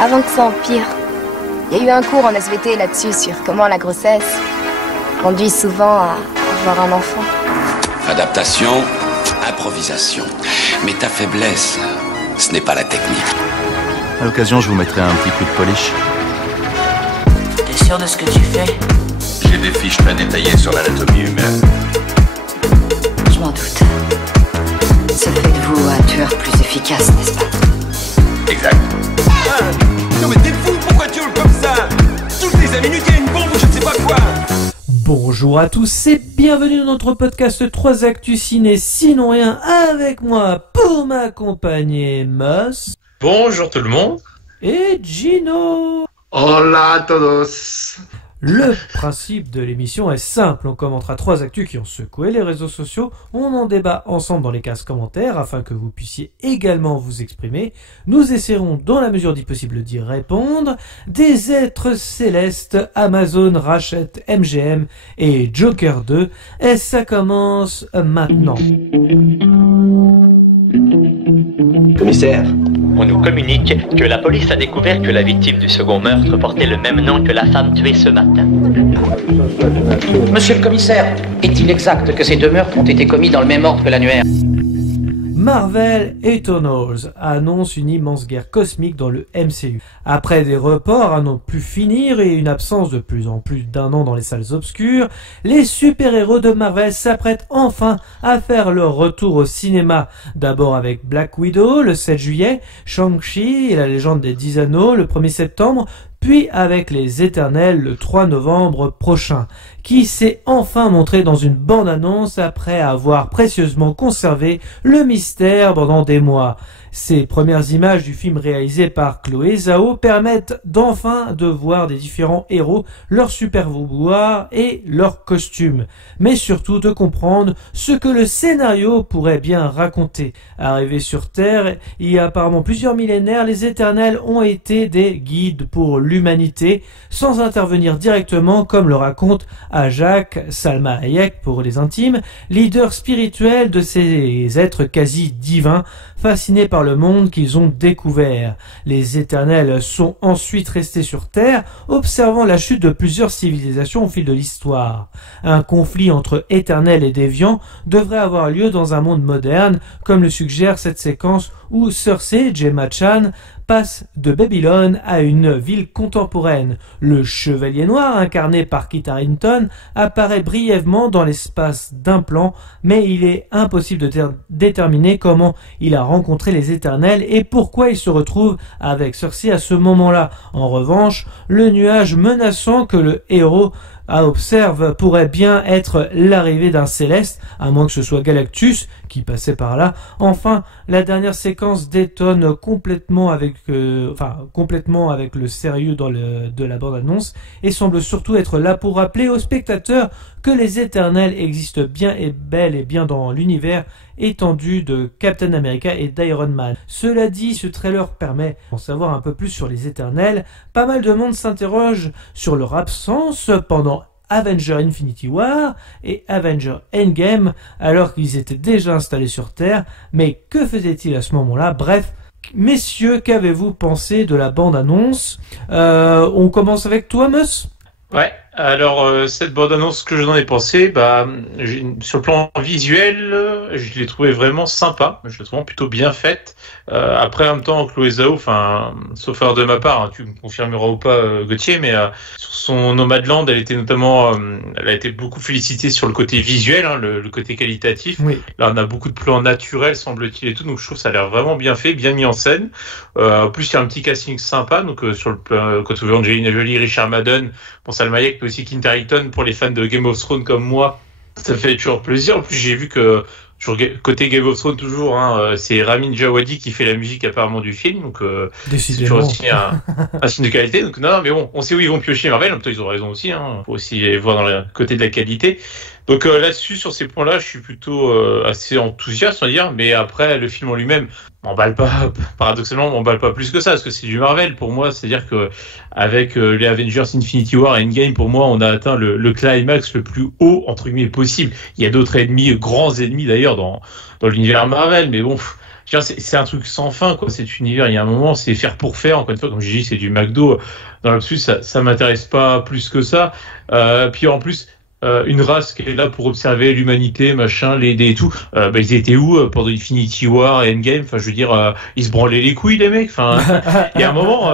avant que ça empire. Il y a eu un cours en SVT là-dessus sur comment la grossesse conduit souvent à avoir un enfant. Adaptation, improvisation. Mais ta faiblesse, ce n'est pas la technique. À l'occasion, je vous mettrai un petit coup de polish. T'es sûr de ce que tu fais? J'ai des fiches très détaillées sur l'anatomie humaine. Je m'en doute. Ça fait de vous un tueur plus efficace, n'est-ce pas? Exact. Ah, non mais t'es fou, pourquoi tu hurles comme ça? Toutes les 5 minutes, il y a une bombe ou je ne sais pas quoi. Bonjour à tous et bienvenue dans notre podcast 3 Actus Ciné, sinon rien, avec moi pour m'accompagner Moss. Bonjour tout le monde. Et Gino. Hola a todos. Le principe de l'émission est simple, on commentera 3 actus qui ont secoué les réseaux sociaux, on en débat ensemble dans les cases commentaires afin que vous puissiez également vous exprimer. Nous essaierons dans la mesure du possible d'y répondre. Des êtres célestes, Amazon rachète MGM et Joker 2, et ça commence maintenant. Commissaire, on nous communique que la police a découvert que la victime du second meurtre portait le même nom que la femme tuée ce matin. Monsieur le commissaire, est-il exact que ces 2 meurtres ont été commis dans le même ordre que l'annuaire? Marvel Eternals annonce une immense guerre cosmique dans le MCU. Après des reports à n'en plus finir et une absence de plus en plus d'1 an dans les salles obscures, les super-héros de Marvel s'apprêtent enfin à faire leur retour au cinéma. D'abord avec Black Widow le 7 juillet, Shang-Chi et la légende des 10 anneaux le 1er septembre, puis avec les Éternels le 3 novembre prochain, qui s'est enfin montré dans une bande-annonce après avoir précieusement conservé le mystère pendant des mois. Ces premières images du film réalisé par Chloé Zhao permettent d'enfin de voir des différents héros, leurs super pouvoirs et leurs costumes, mais surtout de comprendre ce que le scénario pourrait bien raconter. Arrivés sur Terre, il y a apparemment plusieurs millénaires, les Éternels ont été des guides pour l'humanité, sans intervenir directement comme le raconte Ajak Salma Hayek pour les intimes, leader spirituel de ces êtres quasi divins, fascinés par le monde qu'ils ont découvert. Les Éternels sont ensuite restés sur Terre, observant la chute de plusieurs civilisations au fil de l'histoire. Un conflit entre Éternels et Déviants devrait avoir lieu dans un monde moderne, comme le suggère cette séquence où Cersei, Gemma Chan, passe de Babylone à une ville contemporaine. Le Chevalier Noir, incarné par Kit Harington, apparaît brièvement dans l'espace d'un plan, mais il est impossible de déterminer comment il a rencontré les Éternels et pourquoi il se retrouve avec Cersei à ce moment-là. En revanche, le nuage menaçant que le héros observe pourrait bien être l'arrivée d'un céleste, à moins que ce soit Galactus qui passait par là. Enfin, la dernière séquence détonne complètement avec le sérieux de la bande-annonce et semble surtout être là pour rappeler aux spectateurs que les Éternels existent bien et bel et bien dans l'univers étendu de Captain America et d'Iron Man. Cela dit, ce trailer permet d'en savoir un peu plus sur les Éternels. Pas mal de monde s'interroge sur leur absence pendant Avengers Infinity War et Avengers Endgame, alors qu'ils étaient déjà installés sur Terre. Mais que faisaient-ils à ce moment-là? Bref, messieurs, qu'avez-vous pensé de la bande-annonce? On commence avec toi, Mus? Ouais, alors cette bande-annonce, que j'en ai pensé, sur le plan visuel, je l'ai trouvé vraiment sympa, je l'ai trouvé plutôt bien faite. Après, en même temps, Chloé Zhao, sauf erreur de ma part, hein, tu me confirmeras ou pas, Gauthier, mais sur son Nomadland, elle a été beaucoup félicitée sur le côté visuel, hein, le côté qualitatif. Oui. Là, on a beaucoup de plans naturels, semble-t-il, et tout, donc je trouve que ça a l'air vraiment bien fait, bien mis en scène. En plus, il y a un petit casting sympa, donc quand on veut Angelina Jolie, Richard Madden, Salma Hayek, mais aussi Kit Harington, pour les fans de Game of Thrones comme moi, ça fait toujours plaisir. En plus, j'ai vu que côté Game of Thrones toujours, c'est Ramin Djawadi qui fait la musique apparemment du film, donc c'est toujours aussi un signe de qualité. Donc non, mais bon, on sait où ils vont piocher Marvel. En même temps, ils ont raison aussi. Faut aussi voir dans le côté de la qualité. Donc là-dessus, sur ces points-là, je suis plutôt assez enthousiaste, on va dire. Mais après, le film en lui-même m'emballe pas. Paradoxalement, m'emballe pas plus que ça, parce que c'est du Marvel pour moi. C'est-à-dire que avec les Avengers Infinity War et Endgame, pour moi, on a atteint le climax le plus haut entre guillemets possible. Il y a d'autres ennemis, grands ennemis d'ailleurs dans l'univers Marvel, mais bon. je veux dire, c'est un truc sans fin, quoi, cet univers. Il y a un moment, c'est faire pour faire. Encore une fois, comme je dis, c'est du McDo. Dans l'absolu, ça m'intéresse pas plus que ça. Puis en plus, une race qui est là pour observer l'humanité, machin, l'aider et tout. Ils étaient où pendant Infinity War et Endgame? Enfin, je veux dire, ils se branlaient les couilles, les mecs. Enfin, il y a un moment,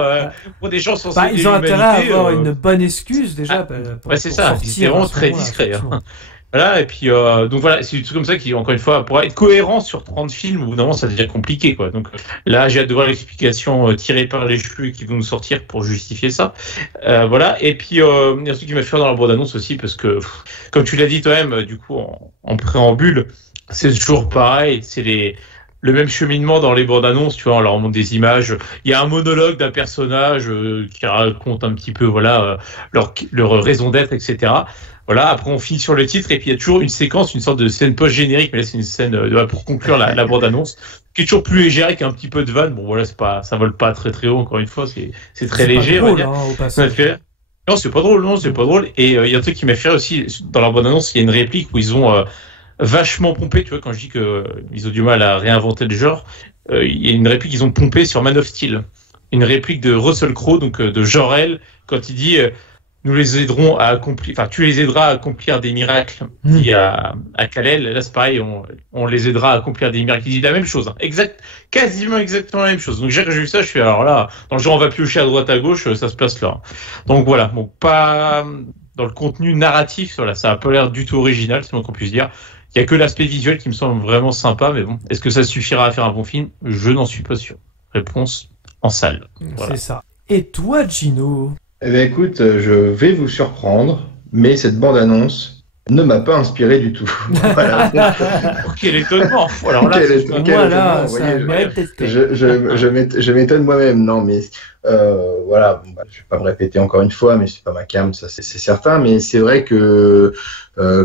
pour des gens censés aider ils ont intérêt à l'humanité, avoir une bonne excuse déjà. C'est ça. C'est vraiment très discret. Voilà, et puis donc voilà, c'est du truc comme ça qui, encore une fois, pour être cohérent sur 30 films, au bout d'un moment, ça devient compliqué, quoi. Donc là, j'ai hâte de voir l'explication tirée par les cheveux qui vont nous sortir pour justifier ça. Voilà, et puis il y a un truc qui m'a fait dans la bande-annonce aussi, parce que, comme tu l'as dit toi-même, du coup, en préambule, c'est toujours pareil, c'est le même cheminement dans les bandes annonces, tu vois, on leur montre des images. Il y a un monologue d'un personnage qui raconte un petit peu, voilà, leur raison d'être, etc. Voilà, après on finit sur le titre et puis il y a toujours une séquence, une sorte de scène post-générique, mais là c'est une scène pour conclure la bande-annonce, qui est toujours plus légère avec un petit peu de vanne. Bon voilà, ça vole pas très très haut, encore une fois, c'est très léger. Pas drôle, on va dire. Au passage. Non, c'est pas drôle. Et il y a un truc qui m'a fait aussi, dans leur bande-annonce, il y a une réplique où ils ont vachement pompé, tu vois, quand je dis que ils ont du mal à réinventer le genre, il y a une réplique qu'ils ont pompé sur Man of Steel. Une réplique de Russell Crowe, donc de Jor-El, quand il dit nous les aiderons à accomplir, enfin tu les aideras à accomplir des miracles. Dit à Kal-El, là c'est pareil, on les aidera à accomplir des miracles. Il dit la même chose, hein. Quasiment exactement la même chose. Donc j'ai vu ça, je suis alors là, dans le genre on va piocher à droite à gauche, ça se place là. Donc voilà, bon pas dans le contenu narratif, voilà, ça a pas l'air du tout original, c'est le moins qu'on puisse dire. Il y a que l'aspect visuel qui me semble vraiment sympa, mais bon, est-ce que ça suffira à faire un bon film? Je n'en suis pas sûr. Réponse en salle. Voilà. C'est ça. Et toi, Gino? Eh bien écoute, je vais vous surprendre, mais cette bande-annonce ne m'a pas inspiré du tout. Voilà. Quel étonnement! Alors là, je m'étonne moi-même. Non, mais voilà, je vais pas me répéter encore une fois, mais c'est pas ma cam, ça c'est certain. Mais c'est vrai que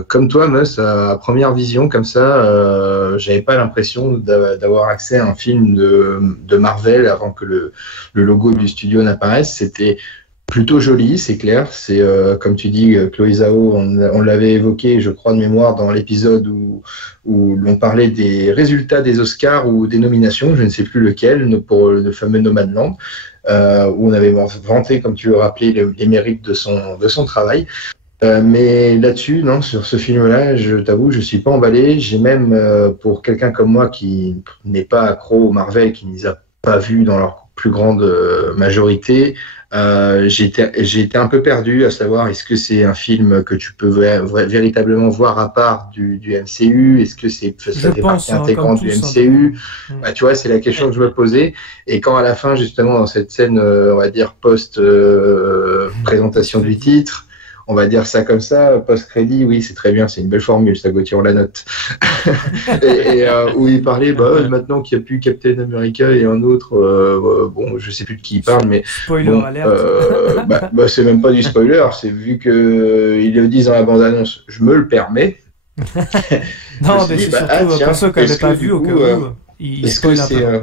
comme toi, Mus, à première vision comme ça, j'avais pas l'impression d'avoir accès à un film de Marvel avant que le logo du studio n'apparaisse. C'était plutôt joli, c'est clair. C'est comme tu dis, Chloé Zhao, on l'avait évoqué, je crois de mémoire, dans l'épisode où l'on parlait des résultats des Oscars ou des nominations, je ne sais plus lequel, pour le fameux Nomadland, où on avait vanté, comme tu le rappelais, les mérites de son travail. Mais là-dessus, non, sur ce film-là, je t'avoue, je suis pas emballé. J'ai même, pour quelqu'un comme moi qui n'est pas accro au Marvel, qui ne les a pas vus dans leur plus grande majorité, j'ai été un peu perdu à savoir est-ce que c'est un film que tu peux véritablement voir à part du MCU, est-ce que ça fait partie intégrante du MCU, bah, tu vois, c'est la question que je me posais. Et quand à la fin, justement, dans cette scène, on va dire post présentation du titre, on va dire ça comme ça, post-crédit, oui, c'est très bien, c'est une belle formule, ça, Gauthier, on la note. Où il parlait, maintenant qu'il n'y a plus Captain America et un autre, bon, je sais plus de qui il parle, mais spoiler bon, alert. C'est même pas du spoiler, c'est vu que ils le disent dans la bande-annonce, je me le permets. Non, mais c'est surtout pour ceux qui n'avaient pas vu au cas où, ils spoilent un peu.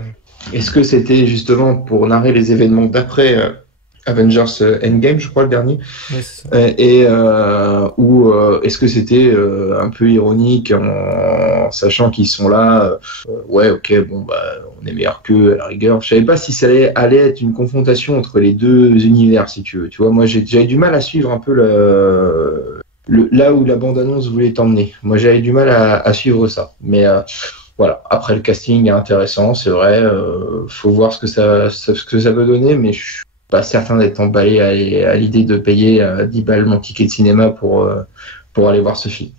Est-ce que c'était justement pour narrer les événements d'après Avengers Endgame, je crois, le dernier. Oui, c'est ça. Ou est-ce que c'était un peu ironique en sachant qu'ils sont là, ouais, ok, bon, bah, on est meilleur qu'eux, à la rigueur. Je savais pas si ça allait être une confrontation entre les deux univers, si tu veux. Tu vois, moi, j'avais du mal à suivre un peu là où la bande-annonce voulait t'emmener. Moi, j'avais du mal à suivre ça. Mais voilà. Après, le casting est intéressant, c'est vrai. Faut voir ce que ça peut donner, mais je suis pas certain d'être emballé à l'idée de payer 10 balles mon ticket de cinéma pour aller voir ce film.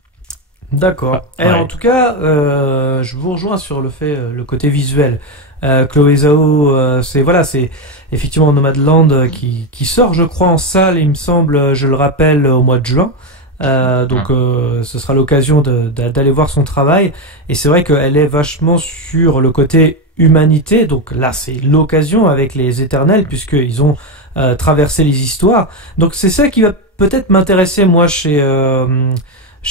D'accord. Ouais. En tout cas, je vous rejoins sur le côté visuel. Chloé Zhao, c'est effectivement Nomadland qui sort, je crois, en salle, il me semble, je le rappelle, au mois de juin. Donc ce sera l'occasion d'aller voir son travail. Et c'est vrai qu'elle est vachement sur le côté humanité, donc là c'est l'occasion avec les Éternels puisqu'ils ont traversé les histoires, donc c'est ça qui va peut-être m'intéresser moi chez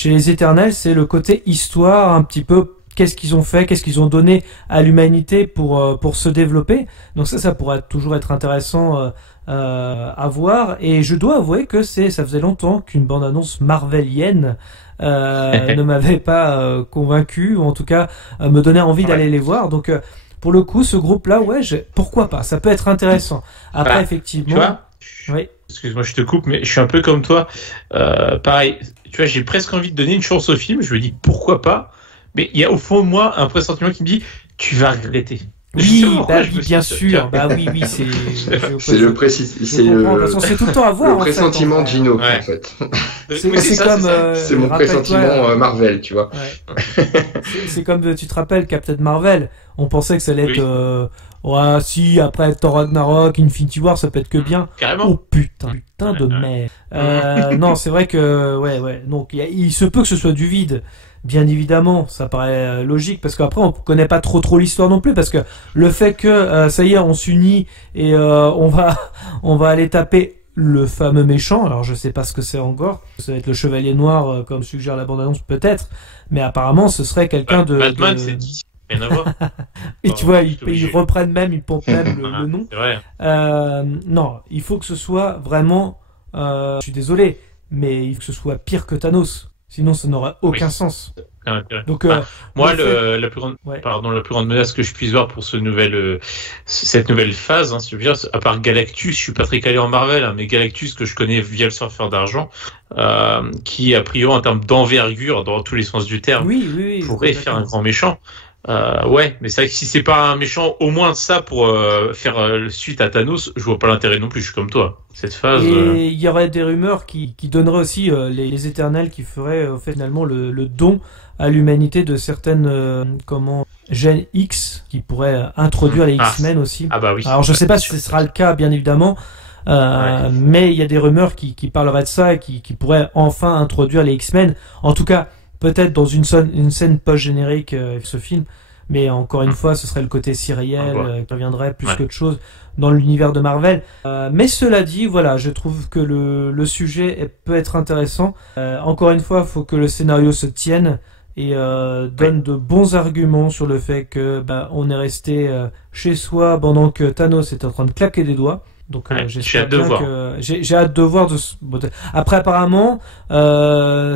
les Éternels, c'est le côté histoire, un petit peu qu'est-ce qu'ils ont fait, qu'est-ce qu'ils ont donné à l'humanité pour se développer, donc ça pourrait toujours être intéressant à voir. Et je dois avouer que ça faisait longtemps qu'une bande-annonce marvelienne ne m'avait pas convaincu, ou en tout cas me donnait envie d'aller les voir. Donc pour le coup, ce groupe-là, ouais, pourquoi pas, ça peut être intéressant. Après, effectivement... Tu vois, oui. Excuse-moi, je te coupe, mais je suis un peu comme toi. Pareil, tu vois, j'ai presque envie de donner une chance au film. Je me dis pourquoi pas, mais il y a au fond de moi un pressentiment qui me dit tu vas regretter. Oui, bien sûr. Bah oui, c'est le tout le temps à voir. Le pressentiment de Gino, en fait. C'est comme. C'est mon pressentiment Marvel, tu vois. Ouais. C'est comme tu te rappelles Captain Marvel. On pensait que ça allait être. Ouais, si après Thor Ragnarok, Infinity War, ça peut être que bien. Carrément. Oh putain de merde. Non, c'est vrai que ouais. Donc il se peut que ce soit du vide. Bien évidemment, ça paraît logique parce qu'après on connaît pas trop l'histoire non plus parce que le fait que ça y est, on s'unit et on va aller taper le fameux méchant. Alors je sais pas ce que c'est encore. Ça va être le Chevalier Noir comme suggère la bande-annonce peut-être, mais apparemment ce serait quelqu'un de Batman, c'est DC. Rien à voir. Et tu vois, ils reprennent même, ils pompent même le nom. C'est vrai. Non, il faut que ce soit vraiment. Je suis désolé, mais il faut que ce soit pire que Thanos. Sinon, ça n'aurait aucun sens. Donc, moi, la plus grande menace que je puisse voir pour cette nouvelle phase, si je veux dire, à part Galactus, je suis pas très calé en Marvel, mais Galactus que je connais via le Surfeur d'argent, qui a priori en termes d'envergure dans tous les sens du terme, pourrait faire un grand méchant. Ouais, mais c'est vrai que si c'est pas un méchant, au moins ça pour faire suite à Thanos, je vois pas l'intérêt non plus. Je suis comme toi. Cette phase. Et il y aurait des rumeurs qui donneraient aussi les Éternels qui feraient finalement le don à l'humanité de certaines gènes X qui pourraient introduire les X-Men aussi. Ah bah oui. Alors je sais pas si ce sera le cas, bien évidemment. Mais il y a des rumeurs qui parleraient de ça et qui pourraient enfin introduire les X-Men. En tout cas, peut-être dans une scène post-générique avec ce film, mais encore une fois, ce serait le côté sériel qui reviendrait plus qu'autre chose dans l'univers de Marvel. Mais cela dit, voilà, je trouve que le sujet peut être intéressant. Encore une fois, il faut que le scénario se tienne et donne de bons arguments sur le fait que on est resté chez soi pendant que Thanos est en train de claquer des doigts. Donc j'ai hâte de voir. J'ai hâte de voir. Après apparemment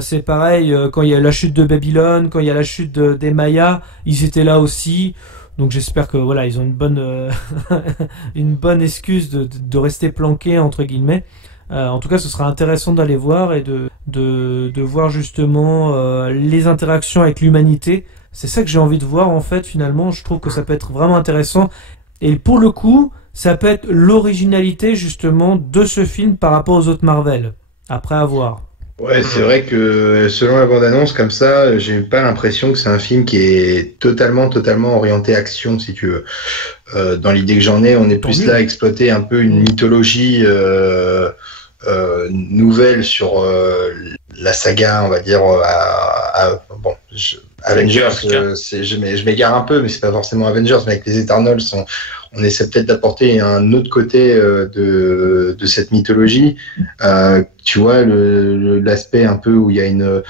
c'est pareil quand il y a la chute de Babylone, quand il y a la chute des Mayas, ils étaient là aussi. Donc j'espère que voilà ils ont une bonne excuse de rester planqués entre guillemets. En tout cas, ce sera intéressant d'aller voir et de voir justement les interactions avec l'humanité. C'est ça que j'ai envie de voir en fait. Finalement, je trouve que ça peut être vraiment intéressant. Et pour le coup, ça peut être l'originalité justement de ce film par rapport aux autres Marvel. Après avoir. Ouais, c'est vrai que selon la bande-annonce comme ça, j'ai pas l'impression que c'est un film qui est totalement orienté action, si tu veux. Dans l'idée que j'en ai, on est plus là à exploiter un peu une mythologie nouvelle sur la saga, on va dire. Avengers, je m'égare un peu, mais c'est pas forcément Avengers, mais avec les Eternals, on essaie peut-être d'apporter un autre côté de cette mythologie. Tu vois, l'aspect un peu où il y a une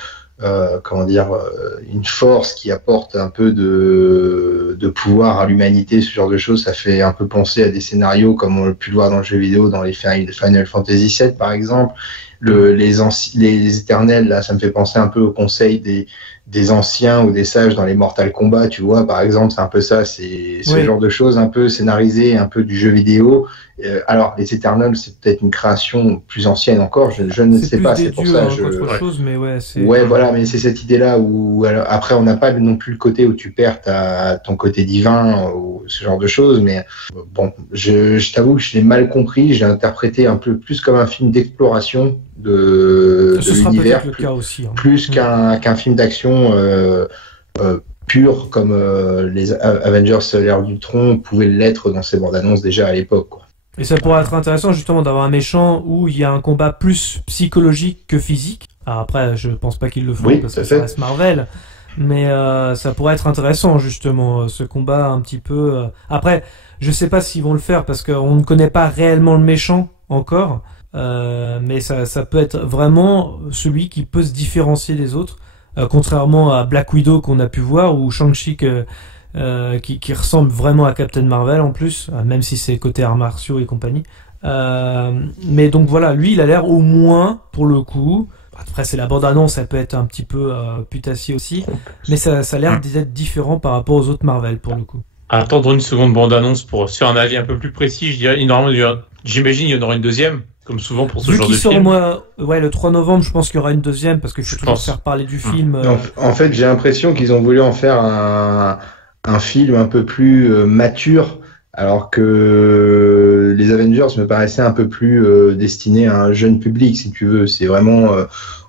force qui apporte un peu de pouvoir à l'humanité, ce genre de choses, ça fait un peu penser à des scénarios comme on a pu le voir dans le jeu vidéo, dans les Final Fantasy VII par exemple. Les Éternels, là, ça me fait penser un peu au conseil des anciens ou des sages dans les Mortal Kombat, tu vois, par exemple, c'est un peu ça, c'est ce genre de choses un peu scénarisées, un peu du jeu vidéo. Alors, les Eternals, c'est peut-être une création plus ancienne encore, je ne sais pas, c'est pour ça. Voilà, mais c'est cette idée-là où, alors, après, on n'a pas non plus le côté où tu perds ton côté divin ou ce genre de choses, mais bon, je t'avoue que je l'ai mal compris, j'ai interprété un peu plus comme un film d'exploration de l'univers, plus qu'un film d'action pur comme les Avengers l'ère d'Ultron pouvaient l'être dans ces bandes annonces déjà à l'époque, quoi. Et ça pourrait être intéressant justement d'avoir un méchant où il y a un combat plus psychologique que physique. Alors après, je pense pas qu'ils le font parce que ça reste Marvel, mais ça pourrait être intéressant justement ce combat un petit peu. Après, je sais pas s'ils vont le faire parce qu'on ne connaît pas réellement le méchant encore. Mais ça peut être vraiment celui qui peut se différencier des autres, contrairement à Black Widow qu'on a pu voir, ou Shang-Chi qui ressemble vraiment à Captain Marvel en plus, même si c'est côté arts martiaux et compagnie. Mais donc voilà, lui il a l'air au moins, pour le coup, après c'est la bande-annonce, ça peut être un petit peu putassier aussi, mais ça a l'air d'être différent par rapport aux autres Marvel pour le coup. attendre une seconde bande-annonce pour se faire un avis un peu plus précis. Je dirais, j'imagine il y en aura une deuxième, comme souvent pour ce genre de film. Le 3 novembre, je pense qu'il y aura une deuxième, parce que je toujours faire parler du film. En fait, j'ai l'impression qu'ils ont voulu en faire un film un peu plus mature, alors que les Avengers me paraissaient un peu plus destinés à un jeune public, si tu veux. C'est vraiment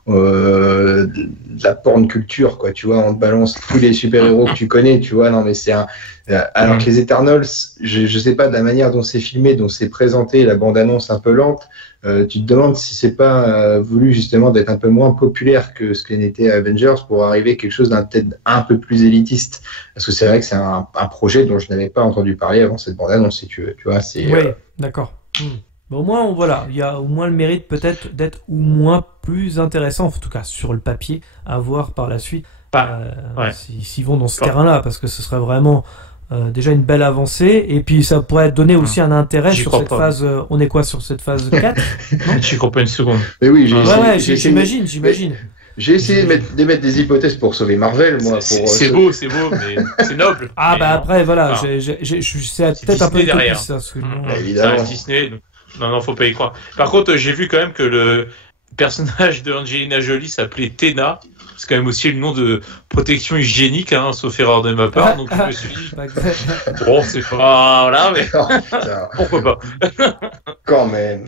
de la porn culture, quoi, tu vois, on te balance tous les super-héros que tu connais, tu vois, non mais c'est alors que les Eternals, je sais pas, de la manière dont c'est filmé, dont c'est présenté, la bande-annonce un peu lente, tu te demandes si c'est pas voulu justement d'être un peu moins populaire que ce qu'était Avengers pour arriver à quelque chose d'un peut-être un peu plus élitiste, parce que c'est vrai que c'est un projet dont je n'avais pas entendu parler avant cette bande-annonce, si tu veux, tu vois, c'est... Oui, d'accord. Mais au moins, il y a au moins le mérite peut-être d'être au moins plus intéressant, en tout cas sur le papier, à voir par la suite s'ils vont dans ce terrain-là, parce que ce serait vraiment déjà une belle avancée, et puis ça pourrait donner aussi un intérêt sur cette phase. On est quoi sur cette phase 4? J'y crois pas une seconde. Mais oui, j'imagine. J'ai essayé d'émettre des hypothèses pour sauver Marvel, moi. C'est beau, mais c'est noble. Après, voilà, c'est peut-être un peu utopiste, ça. Évidemment. Disney, non, faut pas y croire. Par contre, j'ai vu quand même que le personnage de Angelina Jolie s'appelait Tena. C'est quand même aussi le nom de protection hygiénique, sauf erreur de ma part. Donc je me suis dit, bon, c'est pas là, mais pourquoi pas. Quand même.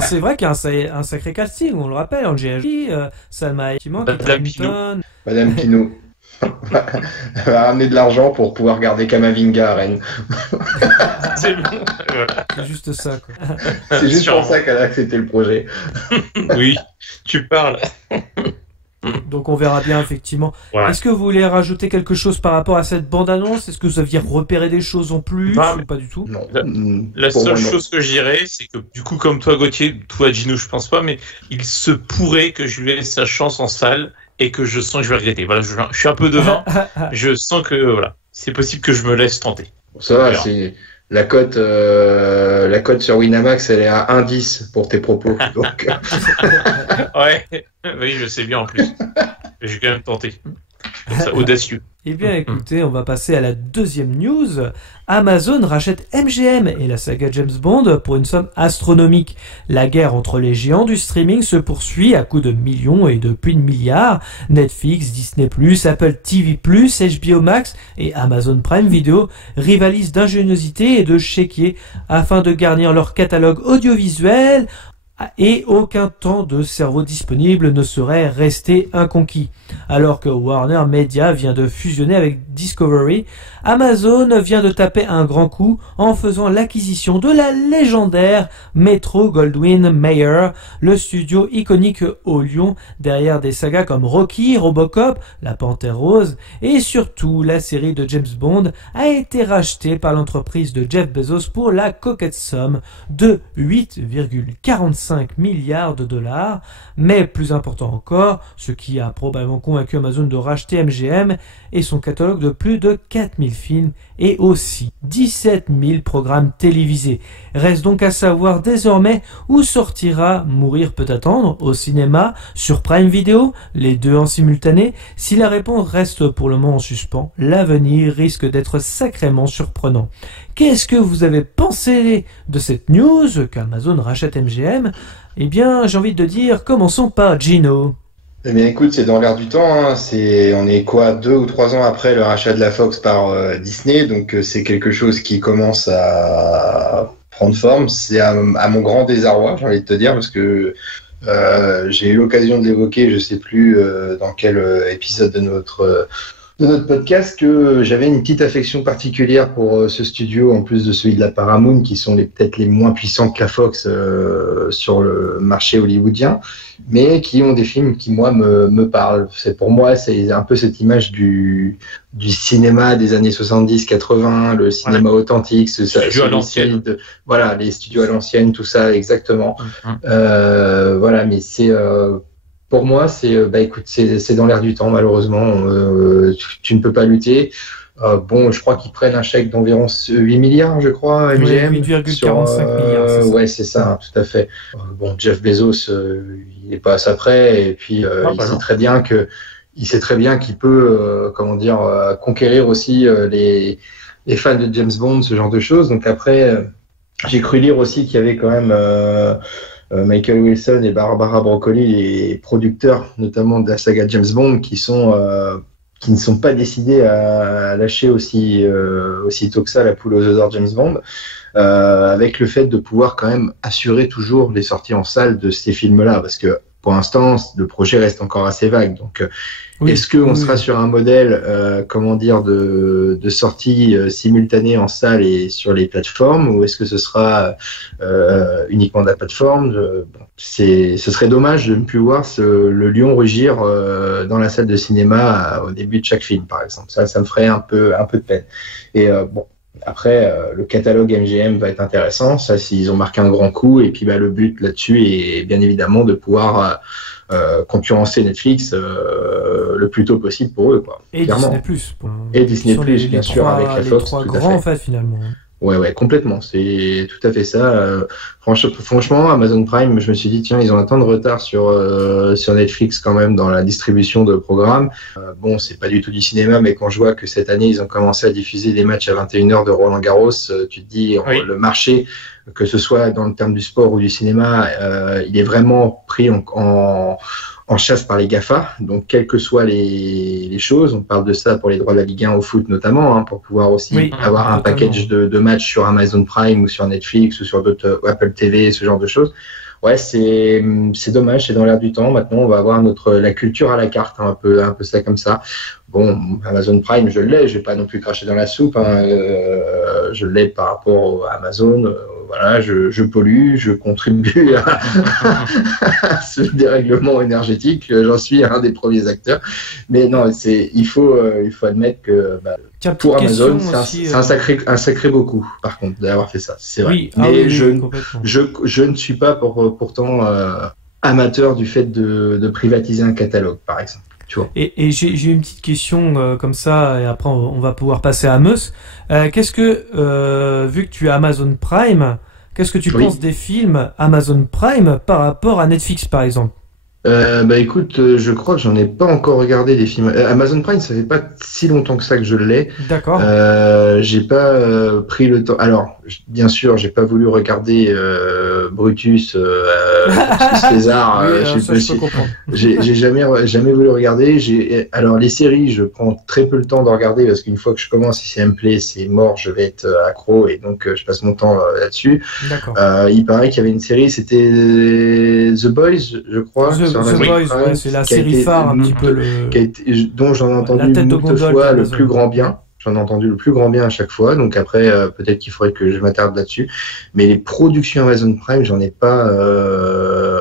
C'est vrai qu'il y a un sacré casting, on le rappelle. Angelina Jolie, Salma Hayek, Madame Pinault. Elle va ramener de l'argent pour pouvoir garder Kamavinga à Rennes. C'est bon. C'est juste ça, quoi. C'est juste pour ça qu'elle a accepté le projet. Oui, tu parles. Donc on verra bien, effectivement. Ouais. Est-ce que vous voulez rajouter quelque chose par rapport à cette bande-annonce? Est-ce que vous aviez repéré des choses en plus ou pas du tout? Non. La seule chose que je dirais, c'est que du coup, comme toi Gauthier, toi Gino, je pense pas, mais il se pourrait que je lui laisse sa chance en salle et que je sens que je vais regretter. Voilà, je suis un peu devant. Je sens que c'est possible que je me laisse tenter. Ça va, c'est... La cote sur Winamax, elle est à 1,10 pour tes propos. Donc... oui, je sais bien en plus. J'ai quand même tenté. Comme ça, audacieux. Eh bien, écoutez, on va passer à la deuxième news. Amazon rachète MGM et la saga James Bond pour une somme astronomique. La guerre entre les géants du streaming se poursuit à coups de millions et de plus de milliards. Netflix, Disney+, Apple TV+, HBO Max et Amazon Prime Video rivalisent d'ingéniosité et de chéquier afin de garnir leur catalogue audiovisuel, et aucun temps de cerveau disponible ne serait resté inconquis. Alors que Warner Media vient de fusionner avec Discovery, Amazon vient de taper un grand coup en faisant l'acquisition de la légendaire Metro-Goldwyn-Mayer, le studio iconique au Lion derrière des sagas comme Rocky, Robocop, La Panthère Rose et surtout la série de James Bond a été rachetée par l'entreprise de Jeff Bezos pour la coquette somme de 8,45 milliards de dollars. Mais plus important encore, ce qui a probablement convaincu Amazon de racheter MGM est son catalogue de plus de 4000 films et aussi 17 000 programmes télévisés. Reste donc à savoir désormais où sortira Mourir peut attendre, au cinéma, sur Prime Video, les deux en simultané. Si la réponse reste pour le moment en suspens, l'avenir risque d'être sacrément surprenant. Qu'est-ce que vous avez pensé de cette news qu'Amazon rachète MGM? Eh bien, j'ai envie de dire, commençons par Gino. Eh bien, écoute, c'est dans l'air du temps. On est 2 ou 3 ans après le rachat de la Fox par Disney, donc c'est quelque chose qui commence à prendre forme. C'est à mon grand désarroi, j'ai envie de te dire, parce que j'ai eu l'occasion de l'évoquer, je sais plus dans quel épisode de notre podcast, que j'avais une petite affection particulière pour ce studio, en plus de celui de la Paramount, qui sont peut-être les moins puissants que la Fox sur le marché hollywoodien, mais qui ont des films qui, moi, me parlent. Pour moi, c'est un peu cette image du cinéma des années 70-80, le cinéma authentique, les studios à l'ancienne, tout ça, exactement. Mais c'est... Pour moi, c'est dans l'air du temps, malheureusement. Tu ne peux pas lutter. Je crois qu'ils prennent un chèque d'environ 8 milliards, je crois, MGM. 8,45 milliards. Ouais, c'est ça, tout à fait. Jeff Bezos, il n'est pas à ça près. Et puis, il sait très bien que il sait très bien qu'il peut, conquérir aussi les fans de James Bond, ce genre de choses. Donc après, j'ai cru lire aussi qu'il y avait quand même Michael Wilson et Barbara Broccoli, les producteurs notamment de la saga James Bond, qui ne sont pas décidés à lâcher aussitôt que ça la poule aux œufs d'or James Bond, avec le fait de pouvoir quand même assurer toujours les sorties en salle de ces films-là, parce que pour l'instant, le projet reste encore assez vague. Donc, est-ce qu'on sera sur un modèle, de sortie simultanée en salle et sur les plateformes, ou est-ce que ce sera uniquement de la plateforme? Ce serait dommage de ne plus voir le lion rugir dans la salle de cinéma au début de chaque film, par exemple. Ça me ferait un peu de peine. Et après, le catalogue MGM va être intéressant. Ça, s'ils ont marqué un grand coup. Et puis, le but là-dessus est bien évidemment de pouvoir concurrencer Netflix le plus tôt possible pour eux, quoi. Et clairement. Disney+. Et Disney+, bien sûr, avec la Fox. Les trois grands, en fait, finalement. Ouais, complètement. C'est tout à fait ça. Franchement, Amazon Prime, je me suis dit, tiens, ils ont un temps de retard sur Netflix quand même dans la distribution de programmes. C'est pas du tout du cinéma, mais quand je vois que cette année, ils ont commencé à diffuser des matchs à 21h de Roland-Garros, tu te dis, le marché, que ce soit dans le terme du sport ou du cinéma, il est vraiment pris en chasse par les GAFA, donc quelles que soient les choses, on parle de ça pour les droits de la Ligue 1 au foot notamment, pour pouvoir aussi avoir un package de matchs sur Amazon Prime ou sur Netflix ou sur d'autres Apple TV, ce genre de choses. Ouais, c'est dommage, c'est dans l'air du temps. Maintenant, on va avoir la culture à la carte, un peu ça comme ça. Bon, Amazon Prime, je l'ai, je vais pas non plus cracher dans la soupe, je l'ai par rapport à Amazon. Voilà, je pollue, je contribue à ce dérèglement énergétique. J'en suis un des premiers acteurs. Mais non, il faut admettre que pour Amazon, c'est un sacré beaucoup, par contre, d'avoir fait ça. C'est vrai. Oui, mais je ne suis pas pourtant amateur du fait de privatiser un catalogue, par exemple. Et j'ai une petite question comme ça, et après on va pouvoir passer à Meus. Qu'est-ce que, vu que tu as Amazon Prime, qu'est-ce que tu penses des films Amazon Prime par rapport à Netflix, par exemple? Écoute, je crois que j'en ai pas encore regardé des films. Amazon Prime, ça fait pas si longtemps que ça que je l'ai. D'accord. J'ai pas pris le temps. Alors, bien sûr, j'ai pas voulu regarder Brutus, César. J'ai jamais voulu regarder. Alors les séries, je prends très peu le temps de regarder parce qu'une fois que je commence, si ça me plaît, c'est mort, je vais être accro et donc je passe mon temps là-dessus. D'accord. Il paraît qu'il y avait une série, c'était The Boys, je crois. The Boys, c'est la série phare un petit peu. Dont j'en ai entendu moult fois le plus grand bien. J'en ai entendu le plus grand bien à chaque fois. Donc après, peut-être qu'il faudrait que je m'attarde là-dessus. Mais les productions Amazon Prime, j'en ai pas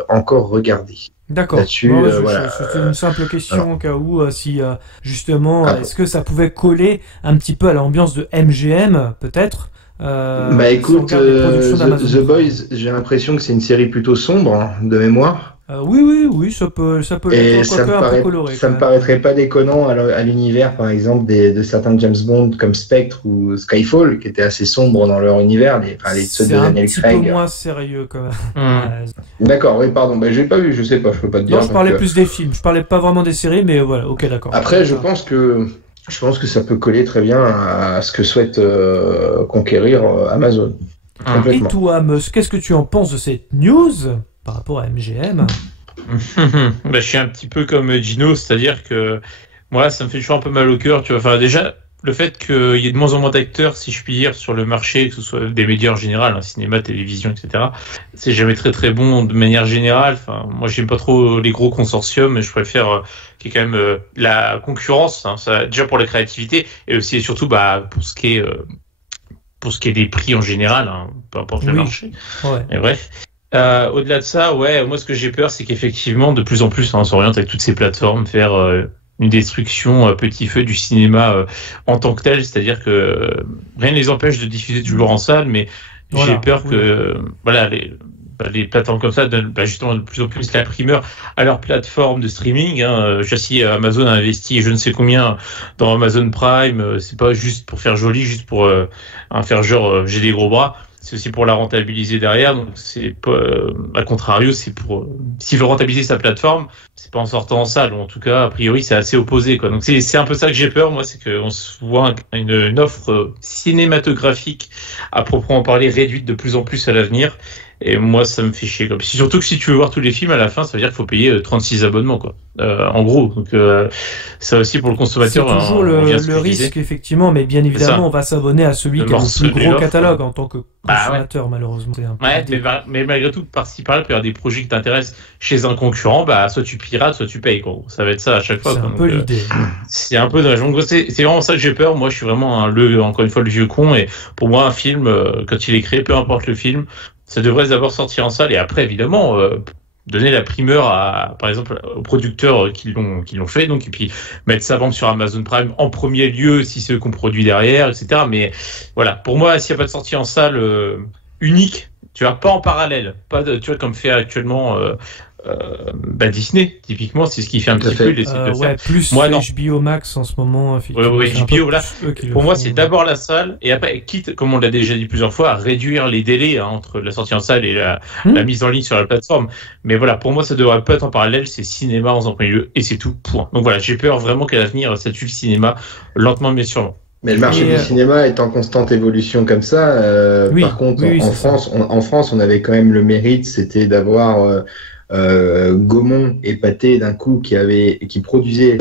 encore regardé. D'accord. Là-dessus, c'était une simple question au cas où, si justement, est-ce que ça pouvait coller un petit peu à l'ambiance de MGM, peut-être? Écoute, The Boys, j'ai l'impression que c'est une série plutôt sombre, de mémoire. Oui, ça peut et être ça un peu coloré. Ça me paraîtrait pas déconnant à l'univers, par exemple, de certains James Bond comme Spectre ou Skyfall, qui étaient assez sombres dans leur univers, ceux de Daniel Craig. C'est un petit peu moins sérieux, quand même. D'accord, oui, pardon. J'ai pas vu, je sais pas, je peux pas te dire. Non, je parlais plus des films, je parlais pas vraiment des séries, mais voilà, ok, d'accord. Après, je pense que ça peut coller très bien à ce que souhaite conquérir Amazon. Et toi, Meus, qu'est-ce que tu en penses de cette news par rapport à MGM? Je suis un petit peu comme Gino, c'est-à-dire que moi, ça me fait toujours un peu mal au cœur. Tu vois, enfin, déjà, le fait qu'il y ait de moins en moins d'acteurs, si je puis dire, sur le marché, que ce soit des médias en général, cinéma, télévision, etc., c'est jamais très très bon de manière générale. Enfin, moi, j'aime pas trop les gros consortiums, mais je préfère qu'il y ait quand même la concurrence, ça, déjà pour la créativité, et aussi et surtout pour ce qui est des prix en général, peu importe le marché. Ouais. Mais bref. Au-delà de ça, moi ce que j'ai peur, c'est qu'effectivement de plus en plus on s'oriente avec toutes ces plateformes vers une destruction petit feu du cinéma en tant que tel, c'est-à-dire que rien ne les empêche de diffuser toujours en salle, mais j'ai peur que les plateformes comme ça donnent justement de plus en plus la primeur à leur plateforme de streaming. Si Amazon a investi je ne sais combien dans Amazon Prime, c'est pas juste pour faire joli, juste pour faire genre j'ai des gros bras. c'est aussi pour la rentabiliser derrière. Donc c'est pas, à contrario, c'est pour s'il veut rentabiliser sa plateforme, c'est pas en sortant en salle. Ou en tout cas, a priori, c'est assez opposé, quoi. Donc c'est un peu ça que j'ai peur, moi, c'est qu'on se voit une offre cinématographique à proprement parler réduite de plus en plus à l'avenir. Et moi, ça me fait chier, quoi. Surtout que si tu veux voir tous les films à la fin, ça veut dire qu'il faut payer 36 abonnements, quoi. En gros. Donc, ça aussi pour le consommateur. C'est toujours le risque, effectivement, mais bien évidemment, on va s'abonner à celui qui a le plus gros catalogue en tant que consommateur, malheureusement. Mais malgré tout, par-ci par-là, il peut y avoir des projets qui t'intéressent chez un concurrent, soit tu pirates, soit tu payes, quoi. Ça va être ça à chaque fois. C'est un peu l'idée. C'est un peu dommage. Donc, c'est vraiment ça que j'ai peur. Moi, je suis vraiment encore une fois, le vieux con. Et pour moi, un film, quand il est créé, peu importe le film, ça devrait d'abord sortir en salle et après, évidemment, donner la primeur par exemple, aux producteurs qui l'ont fait, donc, et puis mettre ça vendre sur Amazon Prime en premier lieu si c'est eux qu'on produit derrière, etc. Mais voilà, pour moi, s'il n'y a pas de sortie en salle unique, tu vois, pas en parallèle, tu vois, comme fait actuellement Disney, typiquement, c'est ce qui fait un petit peu l'essayer de faire. Plus moi, HBO Max en ce moment. HBO, là, pour moi, c'est d'abord la salle, et après, quitte, comme on l'a déjà dit plusieurs fois, à réduire les délais entre la sortie en salle et la mise en ligne sur la plateforme. Mais voilà, pour moi, ça devrait pas être en parallèle, c'est cinéma en premier lieu, et c'est tout, point. Donc voilà, j'ai peur vraiment qu'à l'avenir, ça tue le cinéma, lentement mais sûrement. Mais le marché du cinéma est en constante évolution comme ça. Par contre, en France, on avait quand même le mérite, c'était d'avoir Gaumont et Pathé d'un coup qui produisaient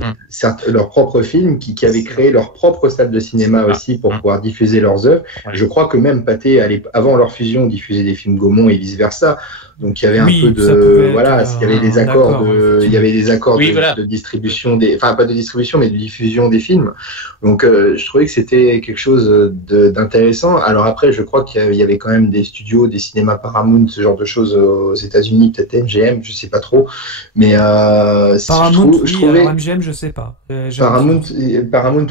leurs propres films, qui avaient créé leur propre salle de cinéma aussi pour pouvoir diffuser leurs œuvres. Je crois que même Pathé, avant leur fusion, diffusait des films Gaumont et vice versa. Donc il y avait un peu de il y avait des accords de distribution pas de distribution mais de diffusion des films. Donc je trouvais que c'était quelque chose d'intéressant. Alors après je crois qu'il y avait quand même des studios, des cinémas Paramount, ce genre de choses aux États-Unis, peut-être MGM, je sais pas trop. Mais Paramount, je trouvais MGM, je sais pas. Paramount,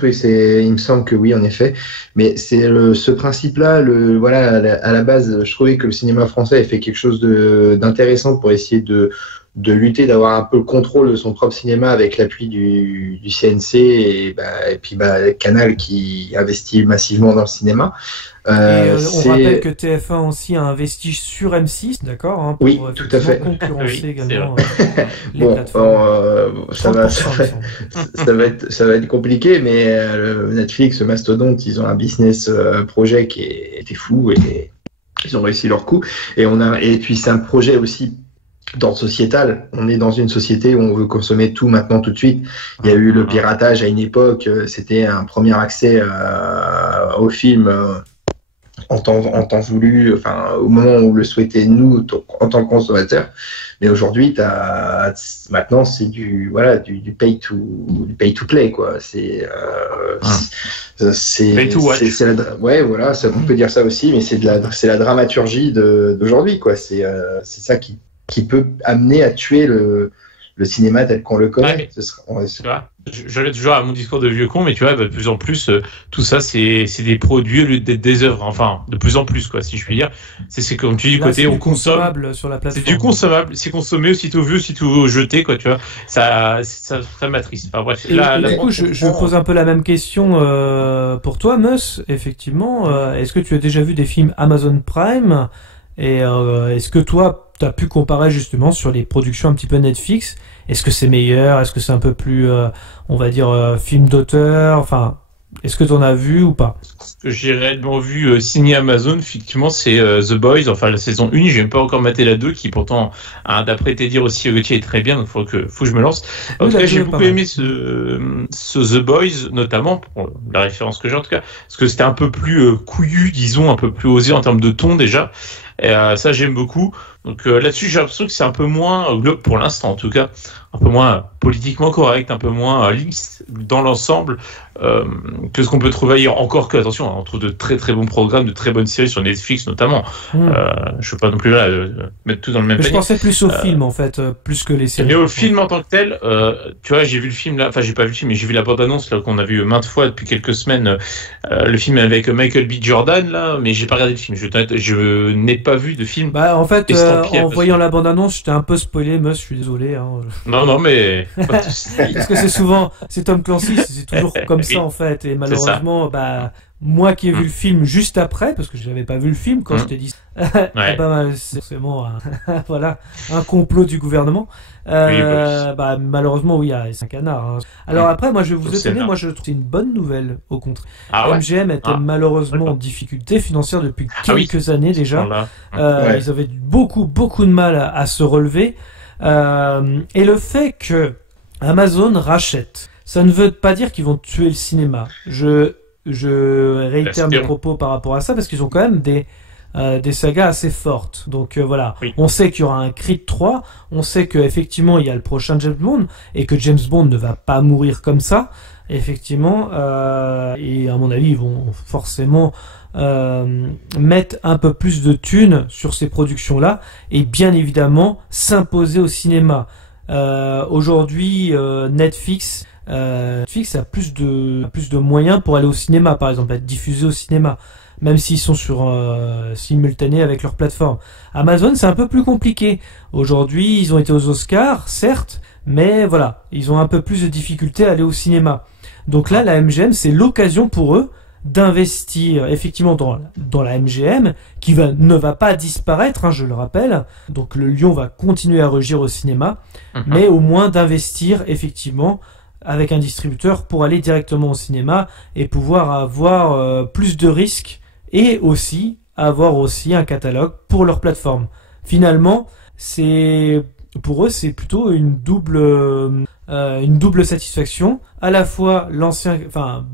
oui, il me semble que oui en effet. Mais c'est ce principe-là, à la base, je trouvais que le cinéma français avait fait quelque chose d'intéressant pour essayer de lutter, d'avoir un peu le contrôle de son propre cinéma avec l'appui du CNC et puis Canal qui investit massivement dans le cinéma. On rappelle que TF1 aussi a investi sur M6, d'accord, pour tout à fait. Concurrencer également les plateformes. Ça va être compliqué, mais Netflix, Mastodonte, ils ont un business projet qui était fou et ils ont réussi leur coup. Et puis c'est un projet aussi d'ordre sociétal. On est dans une société où on veut consommer tout maintenant, tout de suite. Il y a eu le piratage à une époque, c'était un premier accès au film en temps voulu, au moment où on le souhaitait nous en tant que consommateurs. Mais aujourd'hui, maintenant c'est du pay to play, quoi. C'est pay to watch. On peut dire ça aussi, mais c'est la dramaturgie d'aujourd'hui, quoi. C'est ça qui peut amener à tuer le cinéma tel qu'on le connaît. J'allais toujours à mon discours de vieux con, mais tu vois, de plus en plus, tout ça, c'est des produits au lieu d'être des œuvres. Enfin, de plus en plus, quoi, si je puis dire. C'est comme tu dis, côté on consomme. Sur la plateforme. C'est du consommable. C'est consommé aussitôt vu, aussitôt jeté, quoi, tu vois. Ça ferait matrice. Enfin, bref. Du coup, je pose un peu la même question, pour toi, Meus. Effectivement, est-ce que tu as déjà vu des films Amazon Prime? Et, est-ce que toi, tu as pu comparer justement sur les productions un petit peu Netflix? Est-ce que c'est meilleur? Est-ce que c'est un peu plus, on va dire, film d'auteur? Enfin, est-ce que tu en as vu ou pas? Ce que j'ai réellement vu signé Amazon, effectivement, c'est The Boys, enfin la saison 1. J'ai même pas encore maté la 2, qui pourtant, d'après tes dires aussi, est très bien, donc faut que je me lance. En tout cas, j'ai beaucoup aimé ce The Boys, notamment, pour la référence que j'ai en tout cas, parce que c'était un peu plus couillu, disons, un peu plus osé en termes de ton déjà. Et ça, j'aime beaucoup. Donc là-dessus, j'ai l'impression que c'est un peu moins, pour l'instant en tout cas, un peu moins politiquement correct, un peu moins lisse dans l'ensemble que ce qu'on peut trouver ailleurs. Encore que, attention, on trouve de très très bons programmes, de très bonnes séries sur Netflix notamment. Je veux pas non plus mettre tout dans le même panier. Je pensais plus au film en fait, plus que les séries. Mais au film en tant que tel, tu vois, j'ai vu le film là, enfin j'ai pas vu le film, mais j'ai vu la bande-annonce là qu'on a vu maintes fois depuis quelques semaines. Le film avec Michael B. Jordan là, mais j'ai pas regardé le film. Je n'ai pas vu de film. En fait, en voyant la bande-annonce, j'étais un peu spoilé, Meus, je suis désolé. Hein. Non, mais parce que c'est Tom Clancy, c'est toujours comme ça en fait, et malheureusement, Moi qui ai vu le film juste après, parce que je n'avais pas vu le film quand je t'ai dit c'est forcément voilà, un complot du gouvernement. Malheureusement, oui, c'est un canard. Hein. Alors après, moi je vais vous étonner, moi je trouve que c'est une bonne nouvelle, au contraire. MGM était malheureusement en difficulté financière depuis quelques années déjà. Ils avaient beaucoup de mal à se relever. Et le fait que Amazon rachète, ça ne veut pas dire qu'ils vont tuer le cinéma. Je réitère mes propos par rapport à ça parce qu'ils ont quand même des sagas assez fortes. Donc voilà, on sait qu'il y aura un Creed 3, on sait qu'effectivement il y a le prochain James Bond et que James Bond ne va pas mourir comme ça, effectivement, et à mon avis ils vont forcément mettre un peu plus de thunes sur ces productions-là et bien évidemment s'imposer au cinéma. Aujourd'hui, Netflix a plus de moyens pour aller au cinéma, par exemple, être diffusé au cinéma, même s'ils sont sur simultané avec leur plateforme. Amazon, c'est un peu plus compliqué. Aujourd'hui, ils ont été aux Oscars, certes, mais voilà, ils ont un peu plus de difficultés à aller au cinéma. Donc là, la MGM, c'est l'occasion pour eux d'investir effectivement dans la MGM, qui ne va pas disparaître, hein, je le rappelle. Donc le lion va continuer à rugir au cinéma, mais au moins d'investir effectivement avec un distributeur pour aller directement au cinéma et pouvoir avoir plus de risques et aussi avoir aussi un catalogue pour leur plateforme. Finalement, pour eux, c'est plutôt une double satisfaction, à la fois un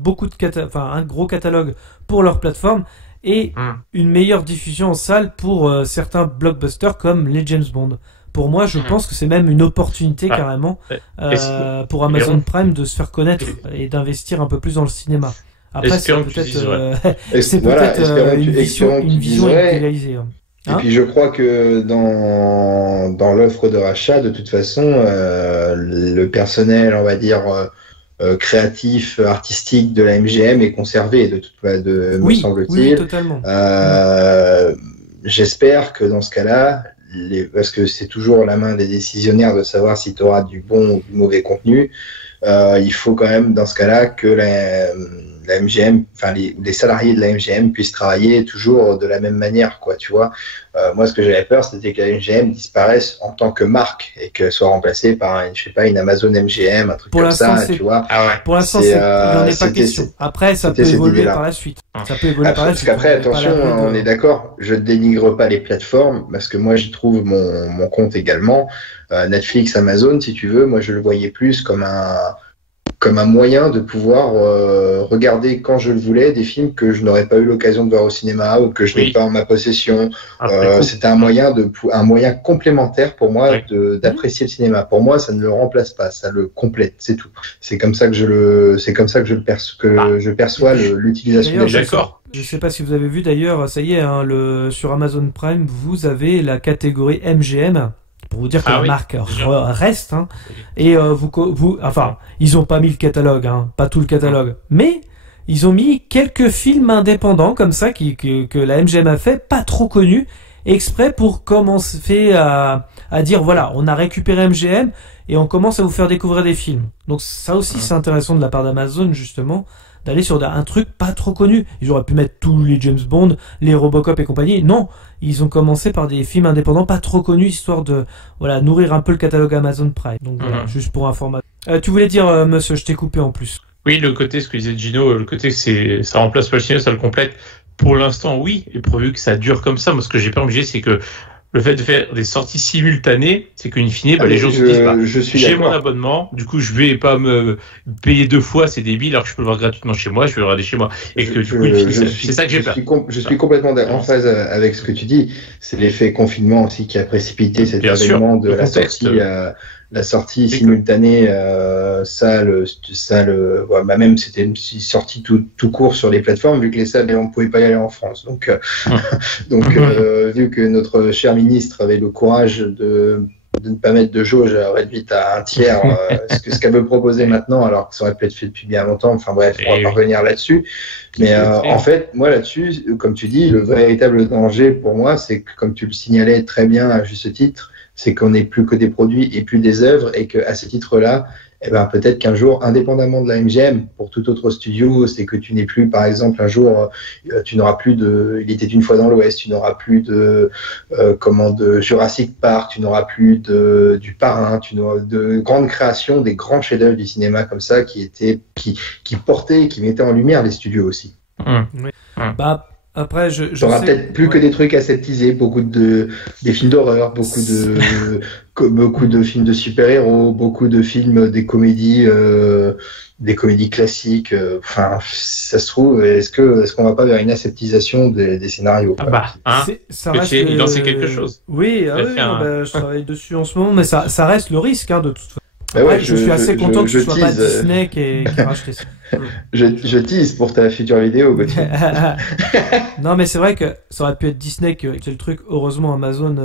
gros catalogue pour leur plateforme et une meilleure diffusion en salle pour certains blockbusters comme les James Bond. Pour moi, je pense que c'est même une opportunité carrément pour Amazon Prime de se faire connaître et d'investir un peu plus dans le cinéma. Après, c'est peut-être une vision idéalisée. Et puis je crois que dans l'offre de rachat, de toute façon, le personnel, on va dire, créatif, artistique de la MGM est conservé, me semble-t-il. Oui, totalement. J'espère que dans ce cas-là, parce que c'est toujours la main des décisionnaires de savoir si tu auras du bon ou du mauvais contenu, il faut quand même dans ce cas-là que la MGM, enfin les salariés de la MGM puissent travailler toujours de la même manière, quoi, tu vois. Moi, ce que j'avais peur, c'était que la MGM disparaisse en tant que marque et qu'elle soit remplacée par, une Amazon MGM, un truc comme ça, tu vois. Pour l'instant, il n'en est pas question. Après, ça peut évoluer par la suite. Parce qu'après, attention, on est d'accord, je ne dénigre pas les plateformes, parce que moi, j'y trouve mon compte également. Netflix, Amazon, si tu veux, moi, je le voyais plus comme un moyen de pouvoir regarder quand je le voulais des films que je n'aurais pas eu l'occasion de voir au cinéma ou que je n'ai pas en ma possession. C'était un moyen complémentaire pour moi d'apprécier le cinéma. Pour moi, ça ne le remplace pas, ça le complète, c'est tout. C'est comme ça que je perçois l'utilisation des d'accord. Je ne sais pas si vous avez vu d'ailleurs, ça y est, hein, sur Amazon Prime, vous avez la catégorie MGM. Pour vous dire que la marque reste, hein, et ils ont pas mis le catalogue, hein, pas tout le catalogue, mais ils ont mis quelques films indépendants comme ça que la MGM a fait, pas trop connus, exprès pour commencer à dire voilà, on a récupéré MGM et on commence à vous faire découvrir des films. Donc ça aussi c'est intéressant de la part d'Amazon justement d'aller sur un truc pas trop connu. Ils auraient pu mettre tous les James Bond, les Robocop et compagnie. Non, ils ont commencé par des films indépendants pas trop connus, histoire de nourrir un peu le catalogue Amazon Prime. Donc voilà, juste pour information. Tu voulais dire, monsieur, je t'ai coupé en plus. Oui, le côté, ce que disait Gino, le côté que ça remplace pas le cinéma, ça le complète. Pour l'instant, oui, et pourvu que ça dure comme ça. Moi, ce que j'ai pas obligé, c'est que le fait de faire des sorties simultanées, c'est qu'une fine, les gens se disent j'ai mon abonnement, du coup je vais pas me payer 2 fois, c'est débile, alors que je peux le voir gratuitement chez moi, je vais le regarder chez moi. Et que du coup, c'est ça que j'ai peur. Je suis complètement en phase avec ce que tu dis. C'est l'effet confinement aussi qui a précipité cet événement de la sortie simultanée salle, même c'était une sortie tout court sur les plateformes, vu que les salles on pouvait pas y aller en France. Donc vu que notre cher ministre avait le courage de ne pas mettre de jauge réduite à 1/3, ce qu'elle veut proposer maintenant, alors que ça aurait pu être fait depuis bien longtemps. Enfin bref, on va pas revenir là-dessus. Mais en fait, moi là-dessus, comme tu dis, le véritable danger pour moi, c'est que, comme tu le signalais très bien à juste titre, c'est qu'on n'est plus que des produits et plus des œuvres, et qu'à ce titre-là, eh ben, peut-être qu'un jour, indépendamment de la MGM, pour tout autre studio, c'est que tu n'es plus, par exemple, un jour, tu n'auras plus de Il était une fois dans l'Ouest, tu n'auras plus de Jurassic Park, tu n'auras plus du Parrain, tu n'auras de grandes créations, des grands chefs-d'œuvre du cinéma comme ça qui portaient, qui mettaient en lumière les studios aussi. Oui. Bah, après, je t'auras peut-être plus que des trucs aseptisés, des films d'horreur, beaucoup de films de super-héros, beaucoup de films, des comédies classiques. Enfin, ça se trouve, est-ce qu'on va pas vers une aseptisation des scénarios? Ça reste, il en sait quelque chose. Oui, je travaille dessus en ce moment, mais ça reste le risque, de toute façon. Ouais, je suis assez content que ce soit pas Disney qui racheté ça. Je tease pour ta future vidéo, Gauthier. Non, mais c'est vrai que ça aurait pu être Disney qui est le truc. Heureusement, Amazon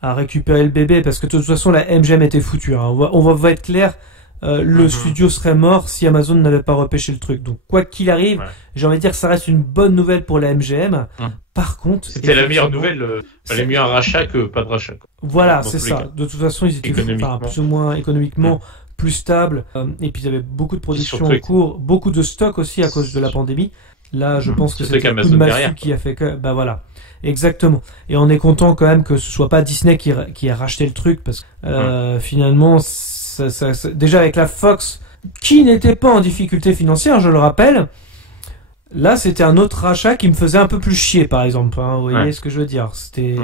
a récupéré le bébé parce que de toute façon, la MGM était foutue. Hein. On va être clair. Le studio serait mort si Amazon n'avait pas repêché le truc. Donc, quoi qu'il arrive, j'ai envie de dire que ça reste une bonne nouvelle pour la MGM. Par contre, c'était la meilleure nouvelle. Fallait mieux un rachat que pas de rachat. Quoi. Voilà, c'est ça. De toute façon, ils étaient plus ou moins économiquement plus stables. Et puis, ils avaient beaucoup de production en cours, beaucoup de stock aussi à cause de la pandémie. Là, je pense que c'est le coup de massue qui a fait que, voilà. Exactement. Et on est content quand même que ce soit pas Disney qui a racheté le truc parce que, finalement, déjà avec la Fox, qui n'était pas en difficulté financière, je le rappelle, là c'était un autre rachat qui me faisait un peu plus chier, par exemple. Hein, vous voyez ce que je veux dire? C'était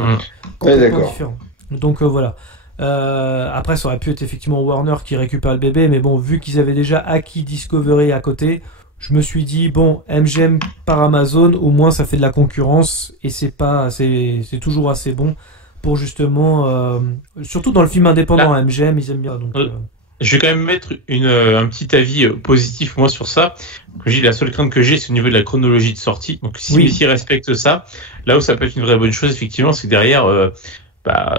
complètement différent. Donc voilà. Après, ça aurait pu être effectivement Warner qui récupère le bébé, mais bon, vu qu'ils avaient déjà acquis Discovery à côté, je me suis dit bon, MGM par Amazon, au moins ça fait de la concurrence et c'est toujours assez bon. Pour justement, surtout dans le film indépendant, MGM, ils aiment bien. Donc, je vais quand même mettre un petit avis positif, moi, sur ça. Comme je dis, la seule crainte que j'ai, c'est au niveau de la chronologie de sortie. Donc, si Messi respecte ça, là où ça peut être une vraie bonne chose, effectivement, c'est que derrière,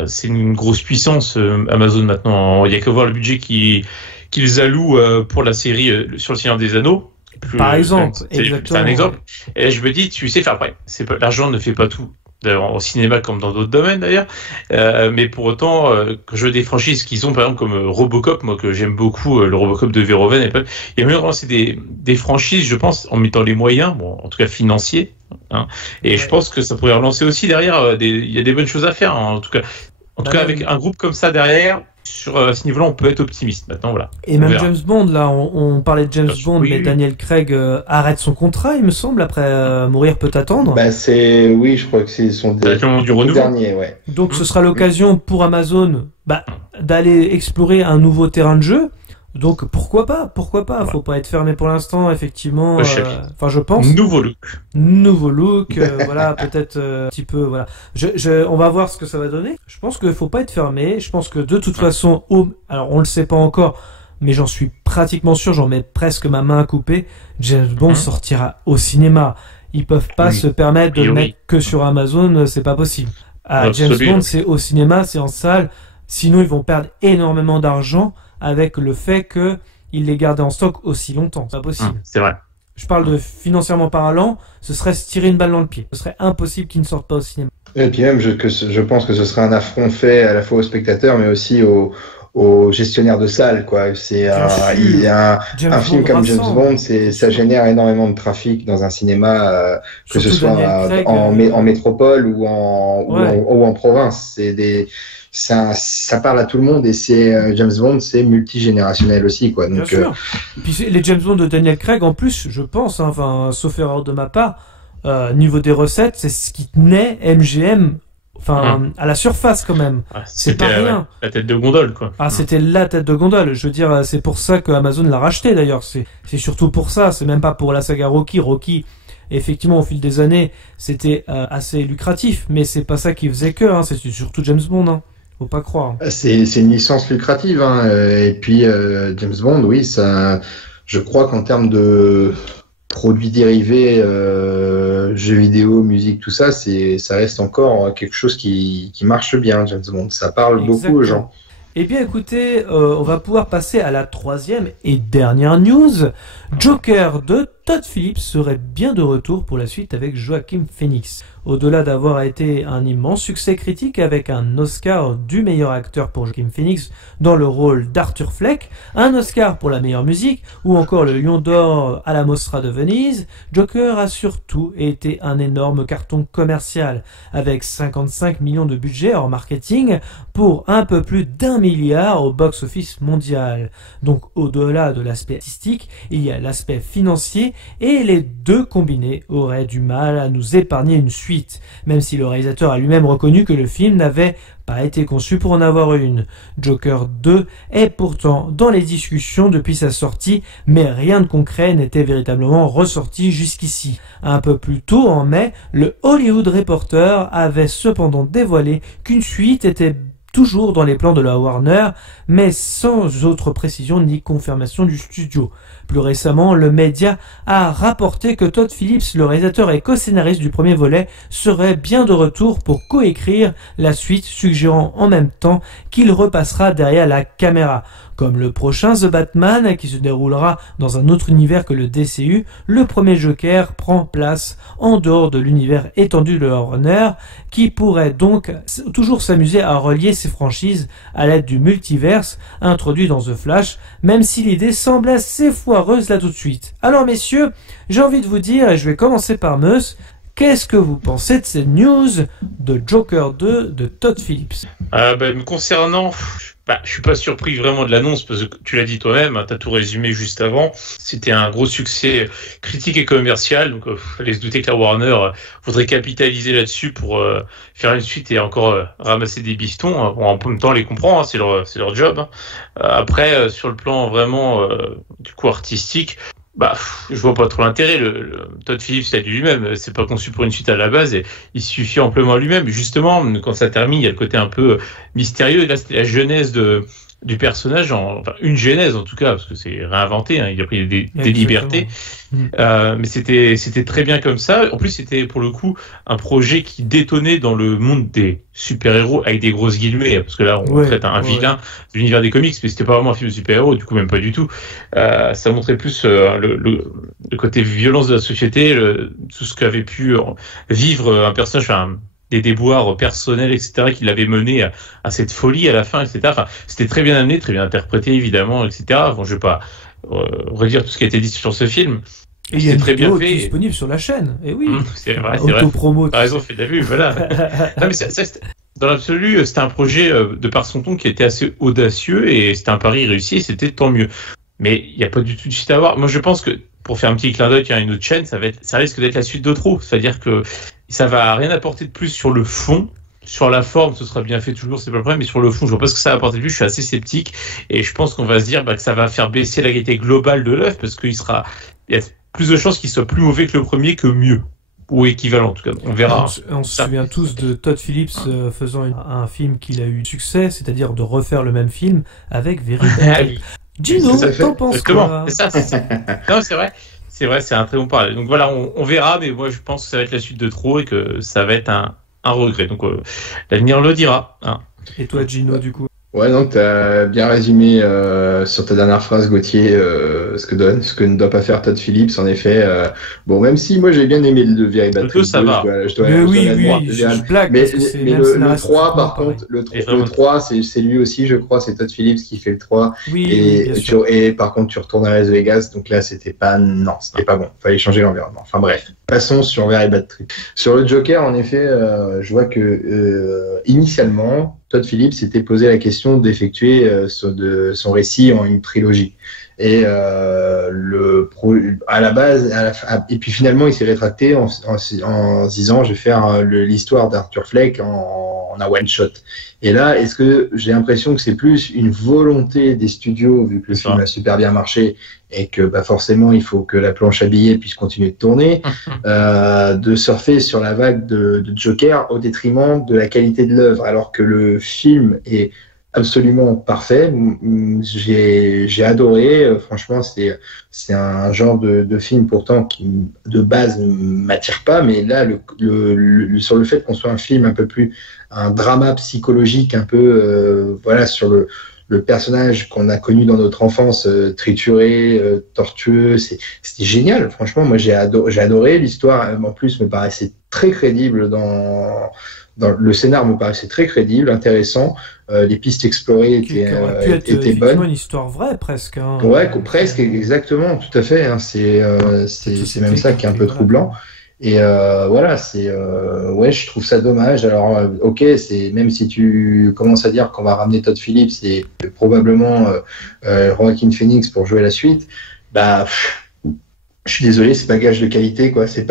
c'est une grosse puissance, Amazon maintenant. Il n'y a qu'à voir le budget qu'ils allouent pour la série sur le Seigneur des Anneaux. Par exemple, c'est un exemple. Et je me dis, tu sais, après, l'argent ne fait pas tout. D'ailleurs, au cinéma comme dans d'autres domaines d'ailleurs, mais pour autant, que je veux des franchises qui sont par exemple comme Robocop, moi que j'aime beaucoup, le Robocop de Verhoeven, il y a mieux de relancer des franchises, je pense, en mettant les moyens, bon, en tout cas financiers, hein, et je pense que ça pourrait relancer aussi derrière, il y a des bonnes choses à faire, hein, en tout cas avec un groupe comme ça derrière. Sur ce niveau-là, on peut être optimiste maintenant, voilà. Et même James Bond, là, on parlait de James Bond, mais Daniel Craig arrête son contrat, il me semble, après Mourir peut attendre. Je crois que c'est son dernier, ouais. Donc ce sera l'occasion pour Amazon d'aller explorer un nouveau terrain de jeu. Donc pourquoi pas, faut pas être fermé pour l'instant, effectivement. Je pense. Nouveau look, voilà, peut-être un petit peu, voilà. On va voir ce que ça va donner. Je pense qu'il faut pas être fermé. Je pense que de toute façon, alors on le sait pas encore, mais j'en suis pratiquement sûr, j'en mets presque ma main à couper. James Bond sortira au cinéma. Ils peuvent pas se permettre de le mettre que sur Amazon, c'est pas possible. James Bond, c'est au cinéma, c'est en salle. Sinon, ils vont perdre énormément d'argent avec le fait qu'ils les gardent en stock aussi longtemps. C'est pas possible. C'est vrai. Je parle de financièrement parlant, ce serait se tirer une balle dans le pied. Ce serait impossible qu'ils ne sortent pas au cinéma. Et puis même, je pense que ce serait un affront fait à la fois aux spectateurs, mais aussi aux gestionnaires de salles, quoi. C'est un film comme James Bond, ça génère énormément de trafic dans un cinéma, que ce soit en métropole ou en province. Ça parle à tout le monde et James Bond, c'est multigénérationnel aussi, quoi. Donc, bien sûr. Puis les James Bond de Daniel Craig, en plus, je pense, sauf erreur de ma part, niveau des recettes, c'est ce qui tenait MGM, à la surface quand même. C'est pas rien. La tête de gondole, quoi. C'était la tête de gondole. Je veux dire, c'est pour ça que Amazon l'a racheté d'ailleurs. C'est surtout pour ça. C'est même pas pour la saga Rocky. Effectivement, au fil des années, c'était assez lucratif, mais c'est pas ça qui faisait que. C'est surtout James Bond. Faut pas croire. C'est une licence lucrative, et puis James Bond, oui, ça. Je crois qu'en termes de produits dérivés, jeux vidéo, musique, tout ça, ça reste encore quelque chose qui marche bien, James Bond. Ça parle beaucoup aux gens. Eh bien, écoutez, on va pouvoir passer à la troisième et dernière news. Joker de Todd Phillips serait bien de retour pour la suite avec Joaquin Phoenix. Au-delà d'avoir été un immense succès critique avec un Oscar du meilleur acteur pour Joaquin Phoenix dans le rôle d'Arthur Fleck, un Oscar pour la meilleure musique ou encore le Lion d'Or à la Mostra de Venise, Joker a surtout été un énorme carton commercial avec 55 millions de budget hors marketing pour un peu plus d'1 milliard au box-office mondial. Donc au-delà de l'aspect artistique, il y a l'aspect financier et les deux combinés auraient du mal à nous épargner une suite, même si le réalisateur a lui-même reconnu que le film n'avait pas été conçu pour en avoir une. Joker 2 est pourtant dans les discussions depuis sa sortie, mais rien de concret n'était véritablement ressorti jusqu'ici. Un peu plus tôt en mai, le Hollywood Reporter avait cependant dévoilé qu'une suite était toujours dans les plans de la Warner, mais sans autre précision ni confirmation du studio. Plus récemment, le média a rapporté que Todd Phillips, le réalisateur et co-scénariste du premier volet, serait bien de retour pour coécrire la suite, suggérant en même temps qu'il repassera derrière la caméra. Comme le prochain The Batman, qui se déroulera dans un autre univers que le DCU, le premier Joker prend place en dehors de l'univers étendu de la Warner, qui pourrait donc toujours s'amuser à relier ses franchises à l'aide du multiverse introduit dans The Flash, même si l'idée semble assez foireuse là tout de suite. Alors messieurs, j'ai envie de vous dire, et je vais commencer par Meus, qu'est-ce que vous pensez de cette news de Joker 2 de Todd Phillips? Me concernant, je suis pas surpris vraiment de l'annonce parce que tu l'as dit toi-même, hein, t'as tout résumé juste avant. C'était un gros succès critique et commercial, donc fallait se douter que la Warner voudrait capitaliser là-dessus pour faire une suite et encore ramasser des bifetons. Bon, en même temps, on les comprend, hein, c'est leur job. Hein. Après, sur le plan vraiment du coup artistique. Je vois pas trop l'intérêt. Le Todd Phillips l'a dit lui-même, c'est pas conçu pour une suite à la base et il suffit amplement à lui-même. Justement, quand ça termine, il y a le côté un peu mystérieux. Et là, c'était la genèse du personnage, une genèse en tout cas, parce que c'est réinventé, hein, il a pris des libertés. Mais c'était très bien comme ça. En plus, c'était pour le coup un projet qui détonnait dans le monde des super-héros avec des grosses guillemets, parce que là on traite un vilain de l'univers des comics, mais c'était pas vraiment un film de super-héros, du coup même pas du tout. Ça montrait plus le côté violence de la société, tout ce qu'avait pu vivre un personnage, des déboires personnels, etc., qui l'avaient mené à cette folie à la fin, etc. Enfin, c'était très bien amené, très bien interprété, évidemment, etc. Bon, je vais pas redire tout ce qui a été dit sur ce film. Et il y a une vidéo qui est disponible sur la chaîne. Et oui, c'est vrai. Autopromo. T'as raison, fait de la vue, voilà. Non, mais dans l'absolu, c'était un projet de par son ton qui était assez audacieux et c'était un pari réussi et c'était tant mieux. Mais il n'y a pas du tout de suite à voir. Moi, je pense que pour faire un petit clin d'œil à une autre chaîne, ça risque d'être la suite de trop. C'est-à-dire que ça va rien apporter de plus sur le fond. Sur la forme, ce sera bien fait toujours, c'est pas le problème, mais sur le fond, je vois pas ce que ça va apporter de plus. Je suis assez sceptique et je pense qu'on va se dire que ça va faire baisser la qualité globale de l'œuvre parce qu'il y a plus de chances qu'il soit plus mauvais que le premier que mieux. Ou équivalent, en tout cas. On verra. On se souvient tous de Todd Phillips faisant un film qu'il a eu succès, c'est-à-dire de refaire le même film avec Very Bad. Gino, t'en penses quoi? C'est ça. Non, c'est vrai. C'est vrai, c'est un très bon parallèle. Donc voilà, on verra, mais moi je pense que ça va être la suite de trop et que ça va être un regret. Donc l'avenir le dira. Hein. Et toi, Gino, du coup? Ouais, donc t'as bien résumé sur ta dernière phrase, Gauthier, ce que ne doit pas faire Todd Phillips, en effet. Bon, même si moi j'ai bien aimé le Very Bad Trip 2, ça va. Je blague. Mais le 3, par contre, le 3, c'est lui aussi, je crois, c'est Todd Phillips qui fait le 3. Et par contre, tu retournes à Las Vegas, donc là, c'était pas bon. Fallait changer l'environnement. Enfin bref. Passons sur Very Bad Trip. Sur le Joker, en effet, je vois que initialement, Todd Phillips s'était posé la question d'effectuer son récit en une trilogie. Et à la base, et puis finalement, il s'est rétracté en se disant, je vais faire l'histoire d'Arthur Fleck en un one shot. Et là, est-ce que j'ai l'impression que c'est plus une volonté des studios, vu que le film a super bien marché et que forcément il faut que la planche à billets puisse continuer de tourner, de surfer sur la vague de Joker au détriment de la qualité de l'œuvre, alors que le film est absolument parfait. J'ai adoré. Franchement, c'est un genre de film pourtant qui de base ne m'attire pas, mais là, sur le fait qu'on soit un film un peu plus un drama psychologique, un peu sur le personnage qu'on a connu dans notre enfance, trituré, tortueux, c'était génial. Franchement, moi j'ai adoré. L'histoire, en plus, me paraissait très crédible dans le scénar me paraissait très crédible, intéressant. Les pistes explorées étaient bonnes. Une histoire vraie presque. Hein. Ouais, presque, exactement, tout à fait. Hein. C'est même ça qui est un peu troublant. Et voilà, ouais, je trouve ça dommage. Alors, ok, même si tu commences à dire qu'on va ramener Todd Phillips et probablement Joaquin Phoenix pour jouer la suite, bah. Je suis désolé, c'est pas gage de qualité, quoi. J'ai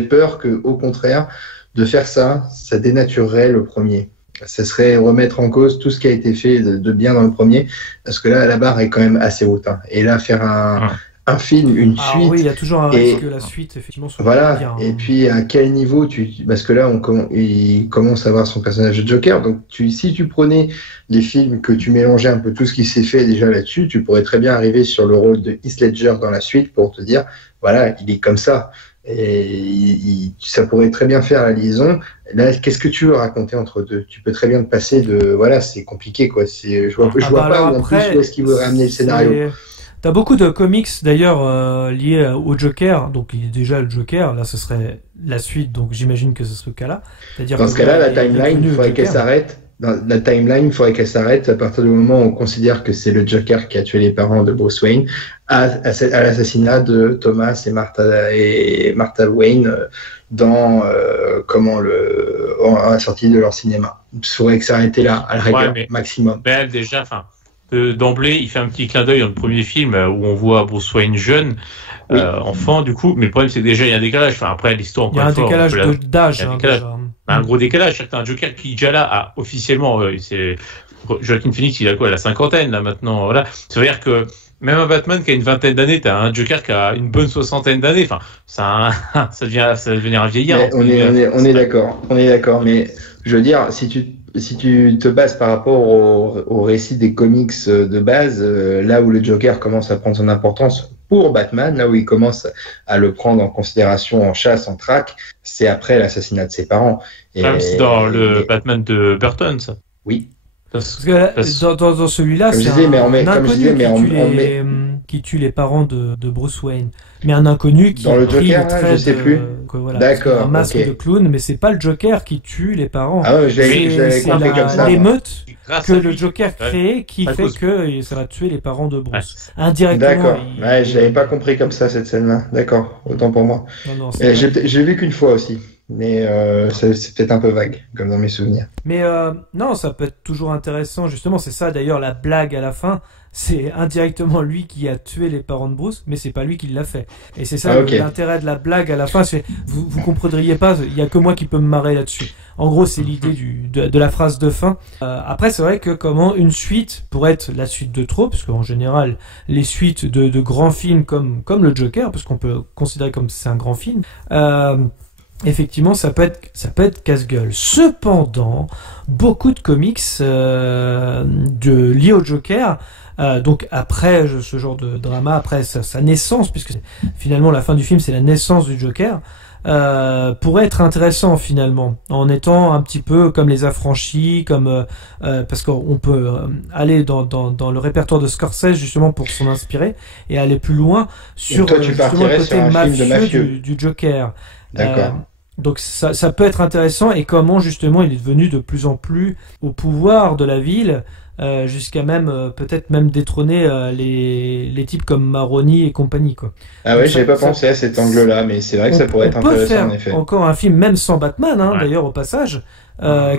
peur que, au contraire, de faire ça dénaturerait le premier. Ça serait remettre en cause tout ce qui a été fait de bien dans le premier, parce que là, la barre est quand même assez haute. Hein. Et là, faire un film, une suite. Oui, il y a toujours un risque que la suite, effectivement, soit voilà. bien. Et puis, à quel niveau parce que là, il commence à avoir son personnage de Joker. Donc, si tu prenais les films que tu mélangeais un peu tout ce qui s'est fait déjà là-dessus, tu pourrais très bien arriver sur le rôle de Heath Ledger dans la suite pour te dire, voilà, il est comme ça. Et ça pourrait très bien faire la liaison. Là, qu'est-ce que tu veux raconter entre deux? Tu peux très bien te passer voilà, c'est compliqué, quoi. Je vois pas en plus où est-ce qu'il veut ramener le scénario. T'as beaucoup de comics d'ailleurs liés au Joker, donc il est déjà le Joker, là ce serait la suite, donc j'imagine que c'est ce cas-là. Dans ce cas-là, la timeline, il faudrait qu'elle s'arrête. La timeline, il faudrait qu'elle s'arrête à partir du moment où on considère que c'est le Joker qui a tué les parents de Bruce Wayne, à l'assassinat de Thomas et Martha Wayne dans à la sortie de leur cinéma. Il faudrait que ça s'arrête là, à la rigueur, maximum. Ben déjà, d'emblée, il fait un petit clin d'œil dans le premier film où on voit Bruce Wayne jeune, enfant du coup, mais le problème c'est que déjà il y a un décalage. Enfin, après l'histoire, il y a un décalage d'âge. Un gros décalage. C'est un Joker qui déjà là a officiellement, c'est Joaquin Phoenix, il a quoi, la cinquantaine là maintenant. Voilà, ça veut dire que même un Batman qui a une vingtaine d'années, t'as un Joker qui a une bonne soixantaine d'années. Enfin, ça va devenir un vieillard. On est d'accord, mais je veux dire, si tu te bases par rapport au récit des comics de base, là où le Joker commence à prendre son importance pour Batman, là où il commence à le prendre en considération, en chasse, en traque, c'est après l'assassinat de ses parents. C'est dans le Batman de Burton, ça. Oui. Parce que dans celui-là, c'est un inconnu qui tue les parents de Bruce Wayne. Mais un inconnu qui dans le Joker, je sais plus. Voilà, d'accord. Un masque de clown, mais c'est pas le Joker qui tue les parents. Ah ouais, j'avais compris comme ça. L'émeute que le Joker crée qui fait que ça va tuer les parents de Bruce. Indirectement. D'accord. Je l'avais pas compris comme ça, cette scène-là. D'accord. Autant pour moi. J'ai vu qu'une fois aussi. Mais c'est peut-être un peu vague, comme dans mes souvenirs. Mais non, ça peut être toujours intéressant. Justement, c'est ça d'ailleurs la blague à la fin. C'est indirectement lui qui a tué les parents de Bruce, mais c'est pas lui qui l'a fait. Et c'est ça l'intérêt de la blague à la fin. Vous comprendriez pas, il y a que moi qui peux me marrer là-dessus. En gros, c'est l'idée de la phrase de fin. Après, c'est vrai que comment une suite pourrait être la suite de trop, parce qu'en général, les suites de grands films comme le Joker, parce qu'on peut considérer comme c'est un grand film. Effectivement, ça peut être casse-gueule. Cependant, beaucoup de comics liés au Joker, donc après ce genre de drama, après sa naissance, puisque finalement la fin du film c'est la naissance du Joker, pourrait être intéressant finalement, en étant un petit peu comme Les Affranchis, parce qu'on peut aller dans le répertoire de Scorsese justement pour s'en inspirer et aller plus loin sur justement le côté mafieux du Joker. D'accord. Donc ça peut être intéressant, et comment justement il est devenu de plus en plus au pouvoir de la ville, jusqu'à même peut-être même détrôner les types comme Maroni et compagnie, quoi. Ah ouais, j'avais pas pensé à cet angle-là, mais c'est vrai que ça pourrait être intéressant en effet. Encore un film même sans Batman, d'ailleurs au passage,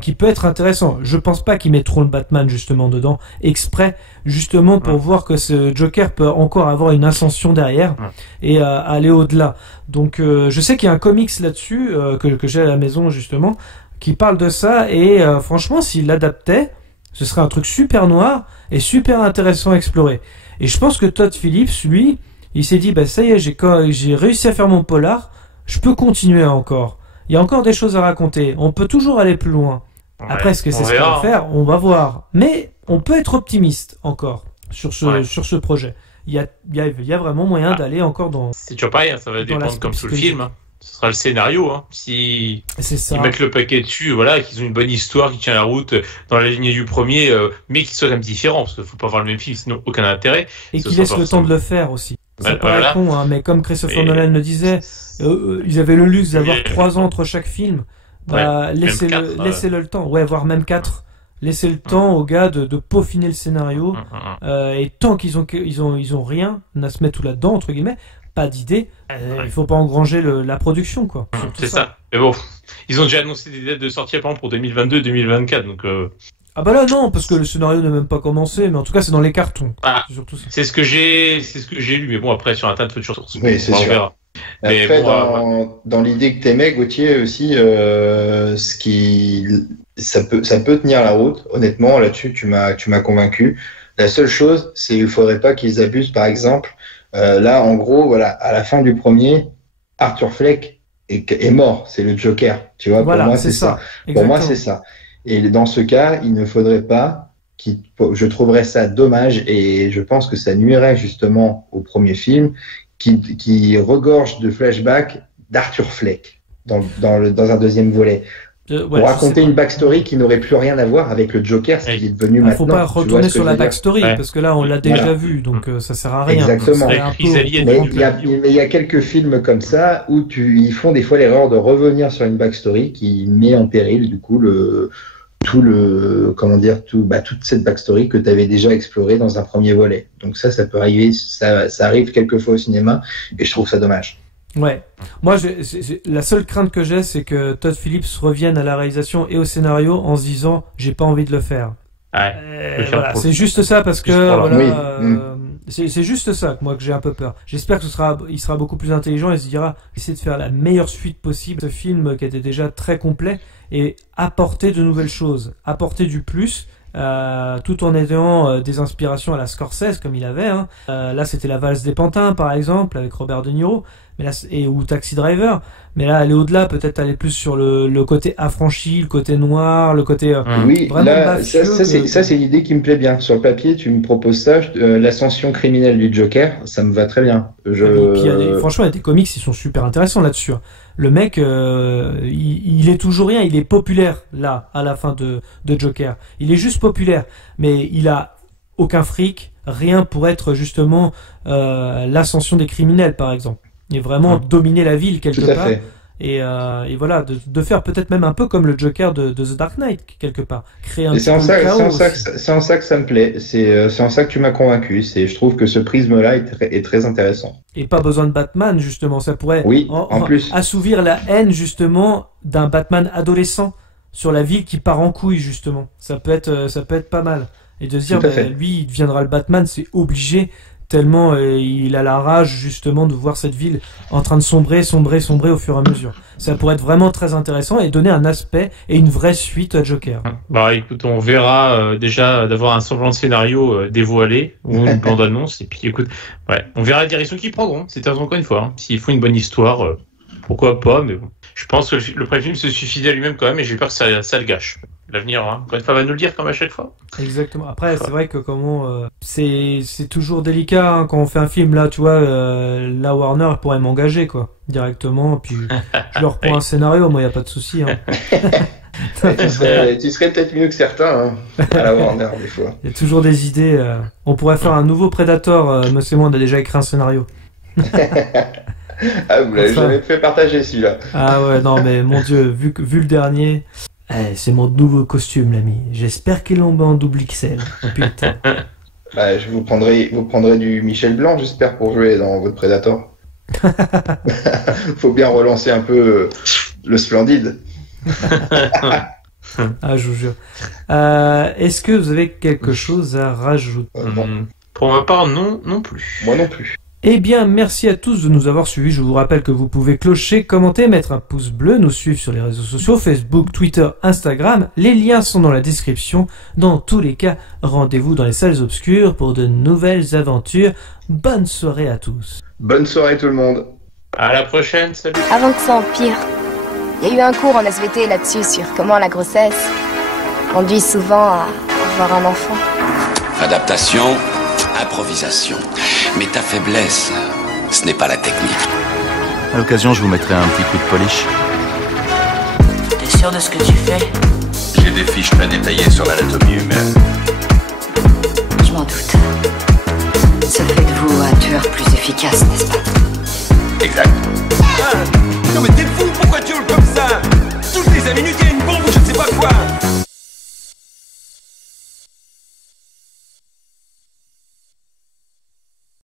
qui peut être intéressant. Je pense pas qu'ils mettront le Batman justement dedans exprès, justement pour voir que ce Joker peut encore avoir une ascension derrière et aller au-delà. Donc je sais qu'il y a un comics là-dessus que j'ai à la maison justement qui parle de ça, et franchement s'il l'adaptait, ce serait un truc super noir et super intéressant à explorer. Et je pense que Todd Phillips, lui, il s'est dit ça y est, j'ai réussi à faire mon polar, je peux continuer encore. Il y a encore des choses à raconter. On peut toujours aller plus loin. Après, est-ce que c'est ce qu'on va faire? On va voir. Mais on peut être optimiste encore sur ce projet. Il y a vraiment moyen d'aller encore dans... C'est toujours pareil, ça va dépendre comme tout le film. ce sera le scénario. Hein. Si ils mettent le paquet dessus, voilà, qu'ils ont une bonne histoire qui tient la route dans la lignée du premier, mais qui soit quand même différent, parce qu'il faut pas voir le même film, sinon aucun intérêt. Et qu'ils laissent le temps de le faire aussi. Ça paraît con, hein, mais comme Christopher Nolan le disait, ils avaient le luxe d'avoir 3 ans entre chaque film. Bah, laissez-le le temps. Ouais, voire même 4. Laissez le temps aux gars de peaufiner le scénario. Et tant qu'ils ont rien à se mettre tout là-dedans, entre guillemets, pas d'idée, il faut pas engranger la production, quoi. C'est ça. Mais bon, ils ont déjà annoncé des dates de sortie par exemple pour 2022-2024, donc. Ah bah là non, parce que le scénario n'a même pas commencé, mais en tout cas c'est dans les cartons. C'est ce que j'ai lu, mais bon après sur Internet faut toujours. Oui, c'est sûr. Mais après, dans l'idée que t'aimais, Gauthier aussi, ça peut tenir la route. Honnêtement, là-dessus, tu m'as convaincu. La seule chose, c'est qu'il faudrait pas qu'ils abusent. Par exemple, là, en gros, voilà, à la fin du premier, Arthur Fleck est mort. C'est le Joker. Tu vois, voilà, pour moi, c'est ça. Pour moi, c'est ça. Et dans ce cas, il ne faudrait pas. Je trouverais ça dommage et je pense que ça nuirait justement au premier film. Qui regorge de flashbacks d'Arthur Fleck dans un deuxième volet. Pour raconter une backstory qui n'aurait plus rien à voir avec le Joker, ce qui est devenu maintenant. Faut pas retourner sur la backstory, parce que là, on l'a déjà vu, donc ça sert à rien. Exactement. Mais il y a quelques films comme ça où ils font des fois l'erreur de revenir sur une backstory qui met en péril, du coup, toute cette backstory que tu avais déjà explorée dans un premier volet. Donc ça peut arriver, ça arrive quelquefois au cinéma, et je trouve ça dommage. Ouais. Moi, la seule crainte que j'ai, c'est que Todd Phillips revienne à la réalisation et au scénario en se disant, j'ai pas envie de le faire. Voilà, c'est juste ça, parce que c'est juste ça que j'ai un peu peur. J'espère qu'il sera beaucoup plus intelligent et se dira, essayer de faire la meilleure suite possible de ce film qui était déjà très complet et apporter de nouvelles choses, apporter du plus, tout en ayant des inspirations à la Scorsese comme il avait. Hein. Là, c'était La Valse des Pantins, par exemple, avec Robert De Niro, ou Taxi Driver. Mais là, aller au-delà, peut-être aller plus sur le côté affranchi, le côté noir, le côté vraiment là, ça c'est l'idée qui me plaît bien. Sur le papier, tu me proposes ça, l'ascension criminelle du Joker, ça me va très bien. Franchement, il y a des comics qui sont super intéressants là-dessus. Le mec, il est toujours rien, il est populaire là, à la fin de Joker. Il est juste populaire, mais il a aucun fric, rien pour être justement l'ascension des criminels, par exemple. Il est vraiment dominer la ville quelque part. Et voilà, de faire peut-être même un peu comme le Joker de The Dark Knight, quelque part. Créer un c'est en ça que ça me plaît. C'est en ça que tu m'as convaincu. Je trouve que ce prisme-là est très intéressant. Et pas besoin de Batman, justement. Ça pourrait en plus assouvir la haine, justement, d'un Batman adolescent sur la ville qui part en couille, justement. Ça peut être pas mal. Et de se dire, lui, il deviendra le Batman, c'est obligé. Tellement il a la rage justement de voir cette ville en train de sombrer au fur et à mesure. Ça pourrait être vraiment très intéressant et donner un aspect et une vraie suite à Joker. Bah écoute, on verra déjà d'avoir un semblant de scénario dévoilé ou une bande-annonce, et puis écoute, on verra la direction qu'ils prendront. C'est encore une fois, s'il faut une bonne histoire, pourquoi pas, mais bon. Je pense que le pré-film se suffit à lui-même quand même, et j'ai peur que ça le gâche. L'avenir, encore une fois, va nous le dire comme à chaque fois. Exactement. Après, c'est vrai que c'est toujours délicat quand on fait un film là, tu vois, la Warner pourrait m'engager quoi, directement, puis je leur prends un scénario, moi y a pas de souci. Hein. Tu serais peut-être mieux que certains à la Warner des fois. Il y a toujours des idées. On pourrait faire un nouveau Predator. Monsieur moi, on a déjà écrit un scénario. Ah, vous l'avez jamais fait partager celui-là. Ah ouais, non mais mon Dieu, vu le dernier. C'est mon nouveau costume, l'ami. J'espère qu'ils l'ont en double XL. Oh, putain. Vous prendrez du Michel Blanc, j'espère, pour jouer dans votre Predator. Faut bien relancer un peu le Splendide. Je vous jure. Est-ce que vous avez quelque chose à rajouter? Pour ma part, non plus. Moi non plus. Eh bien, merci à tous de nous avoir suivis. Je vous rappelle que vous pouvez clocher, commenter, mettre un pouce bleu, nous suivre sur les réseaux sociaux, Facebook, Twitter, Instagram. Les liens sont dans la description. Dans tous les cas, rendez-vous dans les salles obscures pour de nouvelles aventures. Bonne soirée à tous. Bonne soirée tout le monde. À la prochaine, salut. Avant que ça empire, il y a eu un cours en SVT là-dessus sur comment la grossesse conduit souvent à avoir un enfant. Adaptation, improvisation. Mais ta faiblesse, ce n'est pas la technique. À l'occasion, je vous mettrai un petit coup de polish. T'es sûr de ce que tu fais? J'ai des fiches très détaillées sur l'anatomie humaine. Je m'en doute. Ça fait de vous un tueur plus efficace, n'est-ce pas? Exact. Ah, non mais t'es fou, pourquoi tu hurles comme ça? Toutes les 5 minutes, il y a une